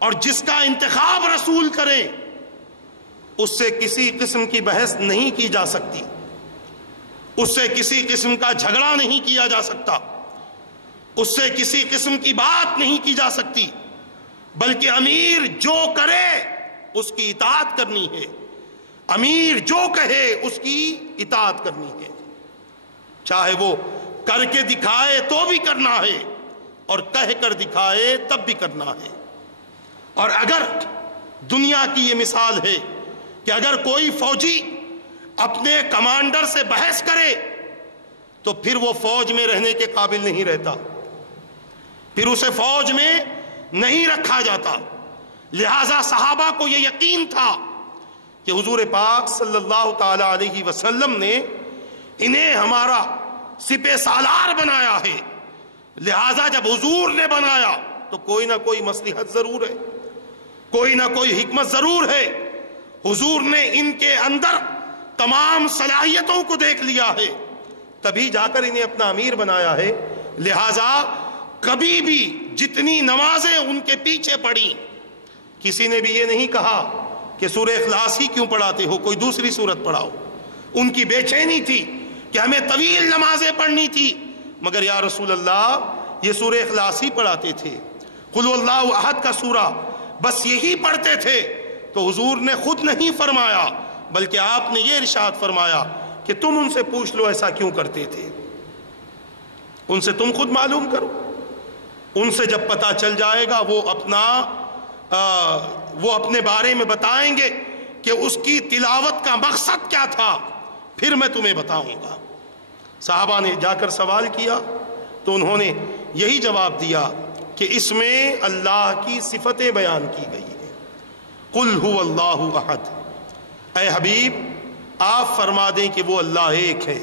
اور جس کا انتخاب رسول کریں اس سے کسی قسم کی بحث نہیں کی جا سکتی، اس سے کسی قسم کا جھگڑا نہیں کیا جا سکتا، اس سے کسی قسم کی بات نہیں کی جا سکتی، بلکہ امیر جو کرے اس کی اطاعت کرنی ہے، امیر جو کہے اس کی اطاعت کرنی ہے، چاہے وہ کر کے دکھائے تو بھی کرنا ہے اور کہہ کر دکھائے تب بھی کرنا ہے. اور اگر دنیا کی یہ مثال ہے کہ اگر کوئی فوجی اپنے کمانڈر سے بحث کرے تو پھر وہ فوج میں رہنے کے قابل نہیں رہتا، پھر اسے فوج میں نہیں رکھا جاتا. لہذا صحابہ کو یہ یقین تھا کہ حضور پاک صلی اللہ تعالی علیہ وسلم نے انہیں ہمارا سپہ سالار بنایا ہے، لہذا جب حضور نے بنایا تو کوئی نہ کوئی مصلحت ضرور ہے، کوئی نہ کوئی حکمت ضرور ہے۔ حضور نے ان کے اندر تمام صلاحیتوں کو دیکھ لیا ہے، تبھی جا کر انہیں اپنا امیر بنایا ہے۔ لہذا کبھی بھی جتنی نمازیں ان کے پیچھے پڑی، کسی نے بھی یہ نہیں کہا کہ سورہ اخلاص ہی کیوں پڑھاتے ہو، کوئی دوسری سورت پڑھاؤ۔ ان کی بے چینی تھی کہ ہمیں طویل نمازیں پڑھنی تھی، مگر یا رسول اللہ یہ سورہ اخلاص ہی پڑھاتے تھے، قل هو اللہ احد کا سورہ بس یہی پڑھتے تھے۔ تو حضور نے خود نہیں فرمایا، بلکہ آپ نے یہ ارشاد فرمایا کہ تم ان سے پوچھ لو ایسا کیوں کرتے تھے، ان سے تم خود معلوم کرو۔ ان سے جب پتہ چل جائے گا وہ اپنے بارے میں بتائیں گے کہ اس کی تلاوت کا مقصد کیا تھا، پھر میں تمہیں بتاؤں گا۔ صحابہ نے جا کر سوال کیا تو انہوں نے یہی جواب دیا کہ اس میں اللہ کی صفتیں بیان کی گئی ہیں۔ قل هو اللہ احد، اے حبیب آپ فرما دیں کہ وہ اللہ ایک ہے۔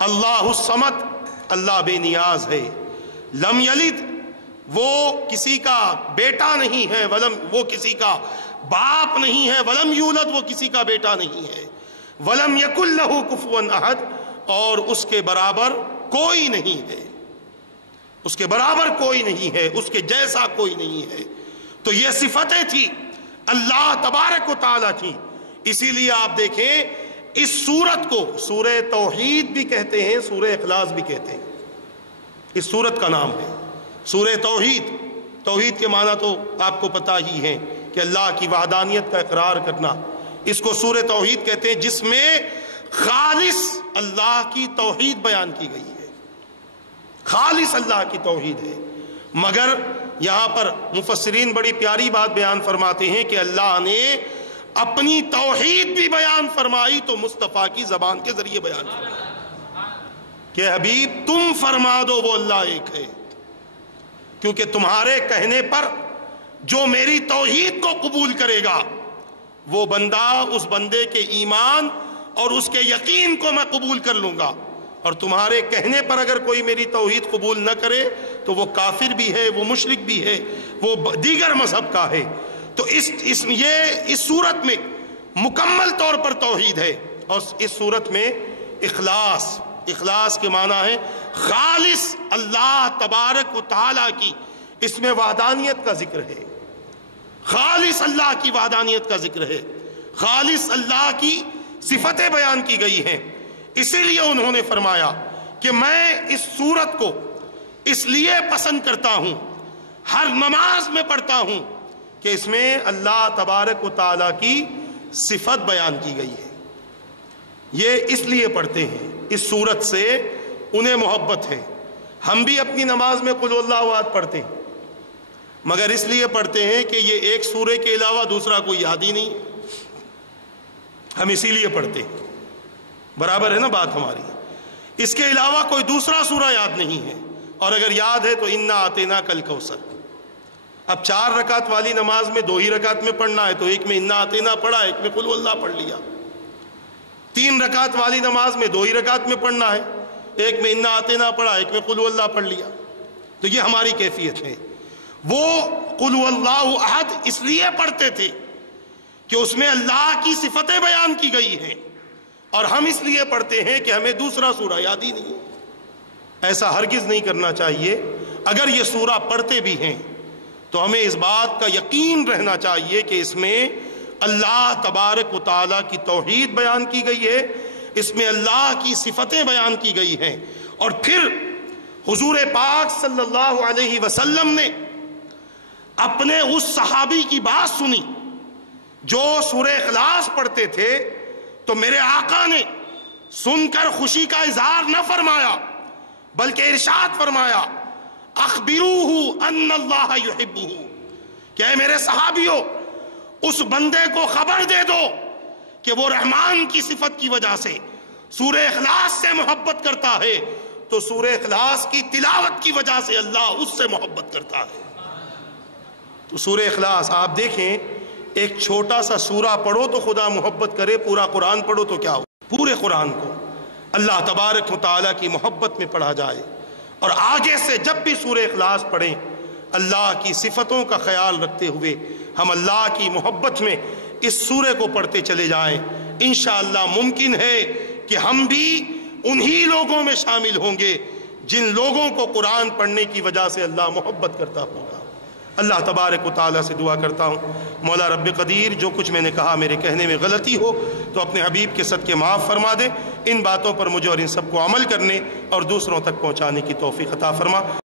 اللہ الصمد، اللہ بے نیاز ہے۔ لم یلد، وہ کسی کا بیٹا نہیں ہے، وہ کسی کا باپ نہیں ہے۔ ولم یولد، وہ کسی کا بیٹا نہیں ہے۔ ولم یکن لہ کفوا احد، اور اس کے برابر کوئی نہیں ہے، اس کے برابر کوئی نہیں ہے، اس کے جیسا کوئی نہیں ہے۔ تو یہ صفتیں تھی اللہ تبارک و تعالیٰ کی۔ اسی لیے آپ دیکھیں اس سورت کو سورہ توحید بھی کہتے ہیں، سورہ اخلاص بھی کہتے ہیں۔ اس سورت کا نام ہے سورہ توحید۔ توحید کے معنی تو آپ کو پتہ ہی ہے کہ اللہ کی وحدانیت کا اقرار کرنا، اس کو سورہ توحید کہتے ہیں، جس میں خالص اللہ کی توحید بیان کی گئی ہے، خالص اللہ کی توحید ہے۔ مگر یہاں پر مفسرین بڑی پیاری بات بیان فرماتے ہیں کہ اللہ نے اپنی توحید بھی بیان فرمائی تو مصطفیٰ کی زبان کے ذریعے بیان فرمائی کہ حبیب تم فرما دو وہ اللہ ایک ہے، کیونکہ تمہارے کہنے پر جو میری توحید کو قبول کرے گا وہ بندہ، اس بندے کے ایمان اور اس کے یقین کو میں قبول کر لوں گا، اور تمہارے کہنے پر اگر کوئی میری توحید قبول نہ کرے تو وہ کافر بھی ہے، وہ مشرک بھی ہے، وہ دیگر مذہب کا ہے۔ تو اس صورت میں مکمل طور پر توحید ہے، اور اس صورت میں اخلاص کے معنی ہے خالص اللہ تبارک و تعالیٰ کی، اس میں وحدانیت کا ذکر ہے، خالص اللہ کی وحدانیت کا ذکر ہے، خالص اللہ کی صفتیں بیان کی گئی ہیں۔ اسی لیے انہوں نے فرمایا کہ میں اس سورت کو اس لیے پسند کرتا ہوں، ہر نماز میں پڑھتا ہوں کہ اس میں اللہ تبارک و تعالیٰ کی صفت بیان کی گئی ہے۔ یہ اس لیے پڑھتے ہیں، اس سورت سے انہیں محبت ہے۔ ہم بھی اپنی نماز میں قل اللہ احد پڑھتے ہیں، مگر اس لیے پڑھتے ہیں کہ یہ ایک سورے کے علاوہ دوسرا کوئی یاد ہی نہیں ہے، ہم اسی لیے پڑھتے ہیں۔ برابر ہے نا بات ہماری؟ اس کے علاوہ کوئی دوسرا سورہ یاد نہیں ہے، اور اگر یاد ہے تو انا اعطیناک الکوثر۔ اب 4 رکعت والی نماز میں 2 ہی رکعت میں پڑھنا ہے تو ایک میں انا اعطینا پڑھا، ایک میں قل اللہ پڑھ لیا۔ 3 رکعت والی نماز میں 2 ہی رکعت میں پڑھنا ہے، ایک میں انا اعطینا پڑھا، ایک میں قل اللہ پڑھ لیا۔ تو یہ ہماری کیفیت ہے۔ وہ قل اللہ احد اس لیے پڑھتے تھے کہ اس میں اللہ کی صفتیں بیان کی گئی ہیں، اور ہم اس لیے پڑھتے ہیں کہ ہمیں دوسرا سورہ یاد ہی نہیں۔ ایسا ہرگز نہیں کرنا چاہیے۔ اگر یہ سورہ پڑھتے بھی ہیں تو ہمیں اس بات کا یقین رہنا چاہیے کہ اس میں اللہ تبارک و تعالیٰ کی توحید بیان کی گئی ہے، اس میں اللہ کی صفتیں بیان کی گئی ہیں۔ اور پھر حضور پاک صلی اللہ علیہ وسلم نے اپنے اس صحابی کی بات سنی جو سورہ اخلاص پڑھتے تھے، تو میرے آقا نے سن کر خوشی کا اظہار نہ فرمایا، بلکہ ارشاد فرمایا اخبروہ ان اللہ یحبہ، کہ اے میرے صحابیوں اس بندے کو خبر دے دو کہ وہ رحمان کی صفت کی وجہ سے سورہ اخلاص سے محبت کرتا ہے، تو سورہ اخلاص کی تلاوت کی وجہ سے اللہ اس سے محبت کرتا ہے۔ تو سورہ اخلاص آپ دیکھیں، ایک چھوٹا سا سورہ پڑھو تو خدا محبت کرے، پورا قرآن پڑھو تو کیا ہو؟ پورے قرآن کو اللہ تبارک و تعالیٰ کی محبت میں پڑھا جائے۔ اور آگے سے جب بھی سورہ اخلاص پڑھیں اللہ کی صفتوں کا خیال رکھتے ہوئے ہم اللہ کی محبت میں اس سورہ کو پڑھتے چلے جائیں. انشاءاللہ ممکن ہے کہ ہم بھی انہی لوگوں میں شامل ہوں گے جن لوگوں کو قرآن پڑھنے کی وجہ سے اللہ محبت کرتا ہوگا. اللہ تبارک و تعالیٰ سے دعا کرتا ہوں مولا رب قدیر جو کچھ میں نے کہا میرے کہنے میں غلطی ہو تو اپنے حبیب کے صدقے معاف فرما دے. ان باتوں پر مجھے اور ان سب کو عمل کرنے اور دوسروں تک پہنچانے کی توفیق عطا فرما.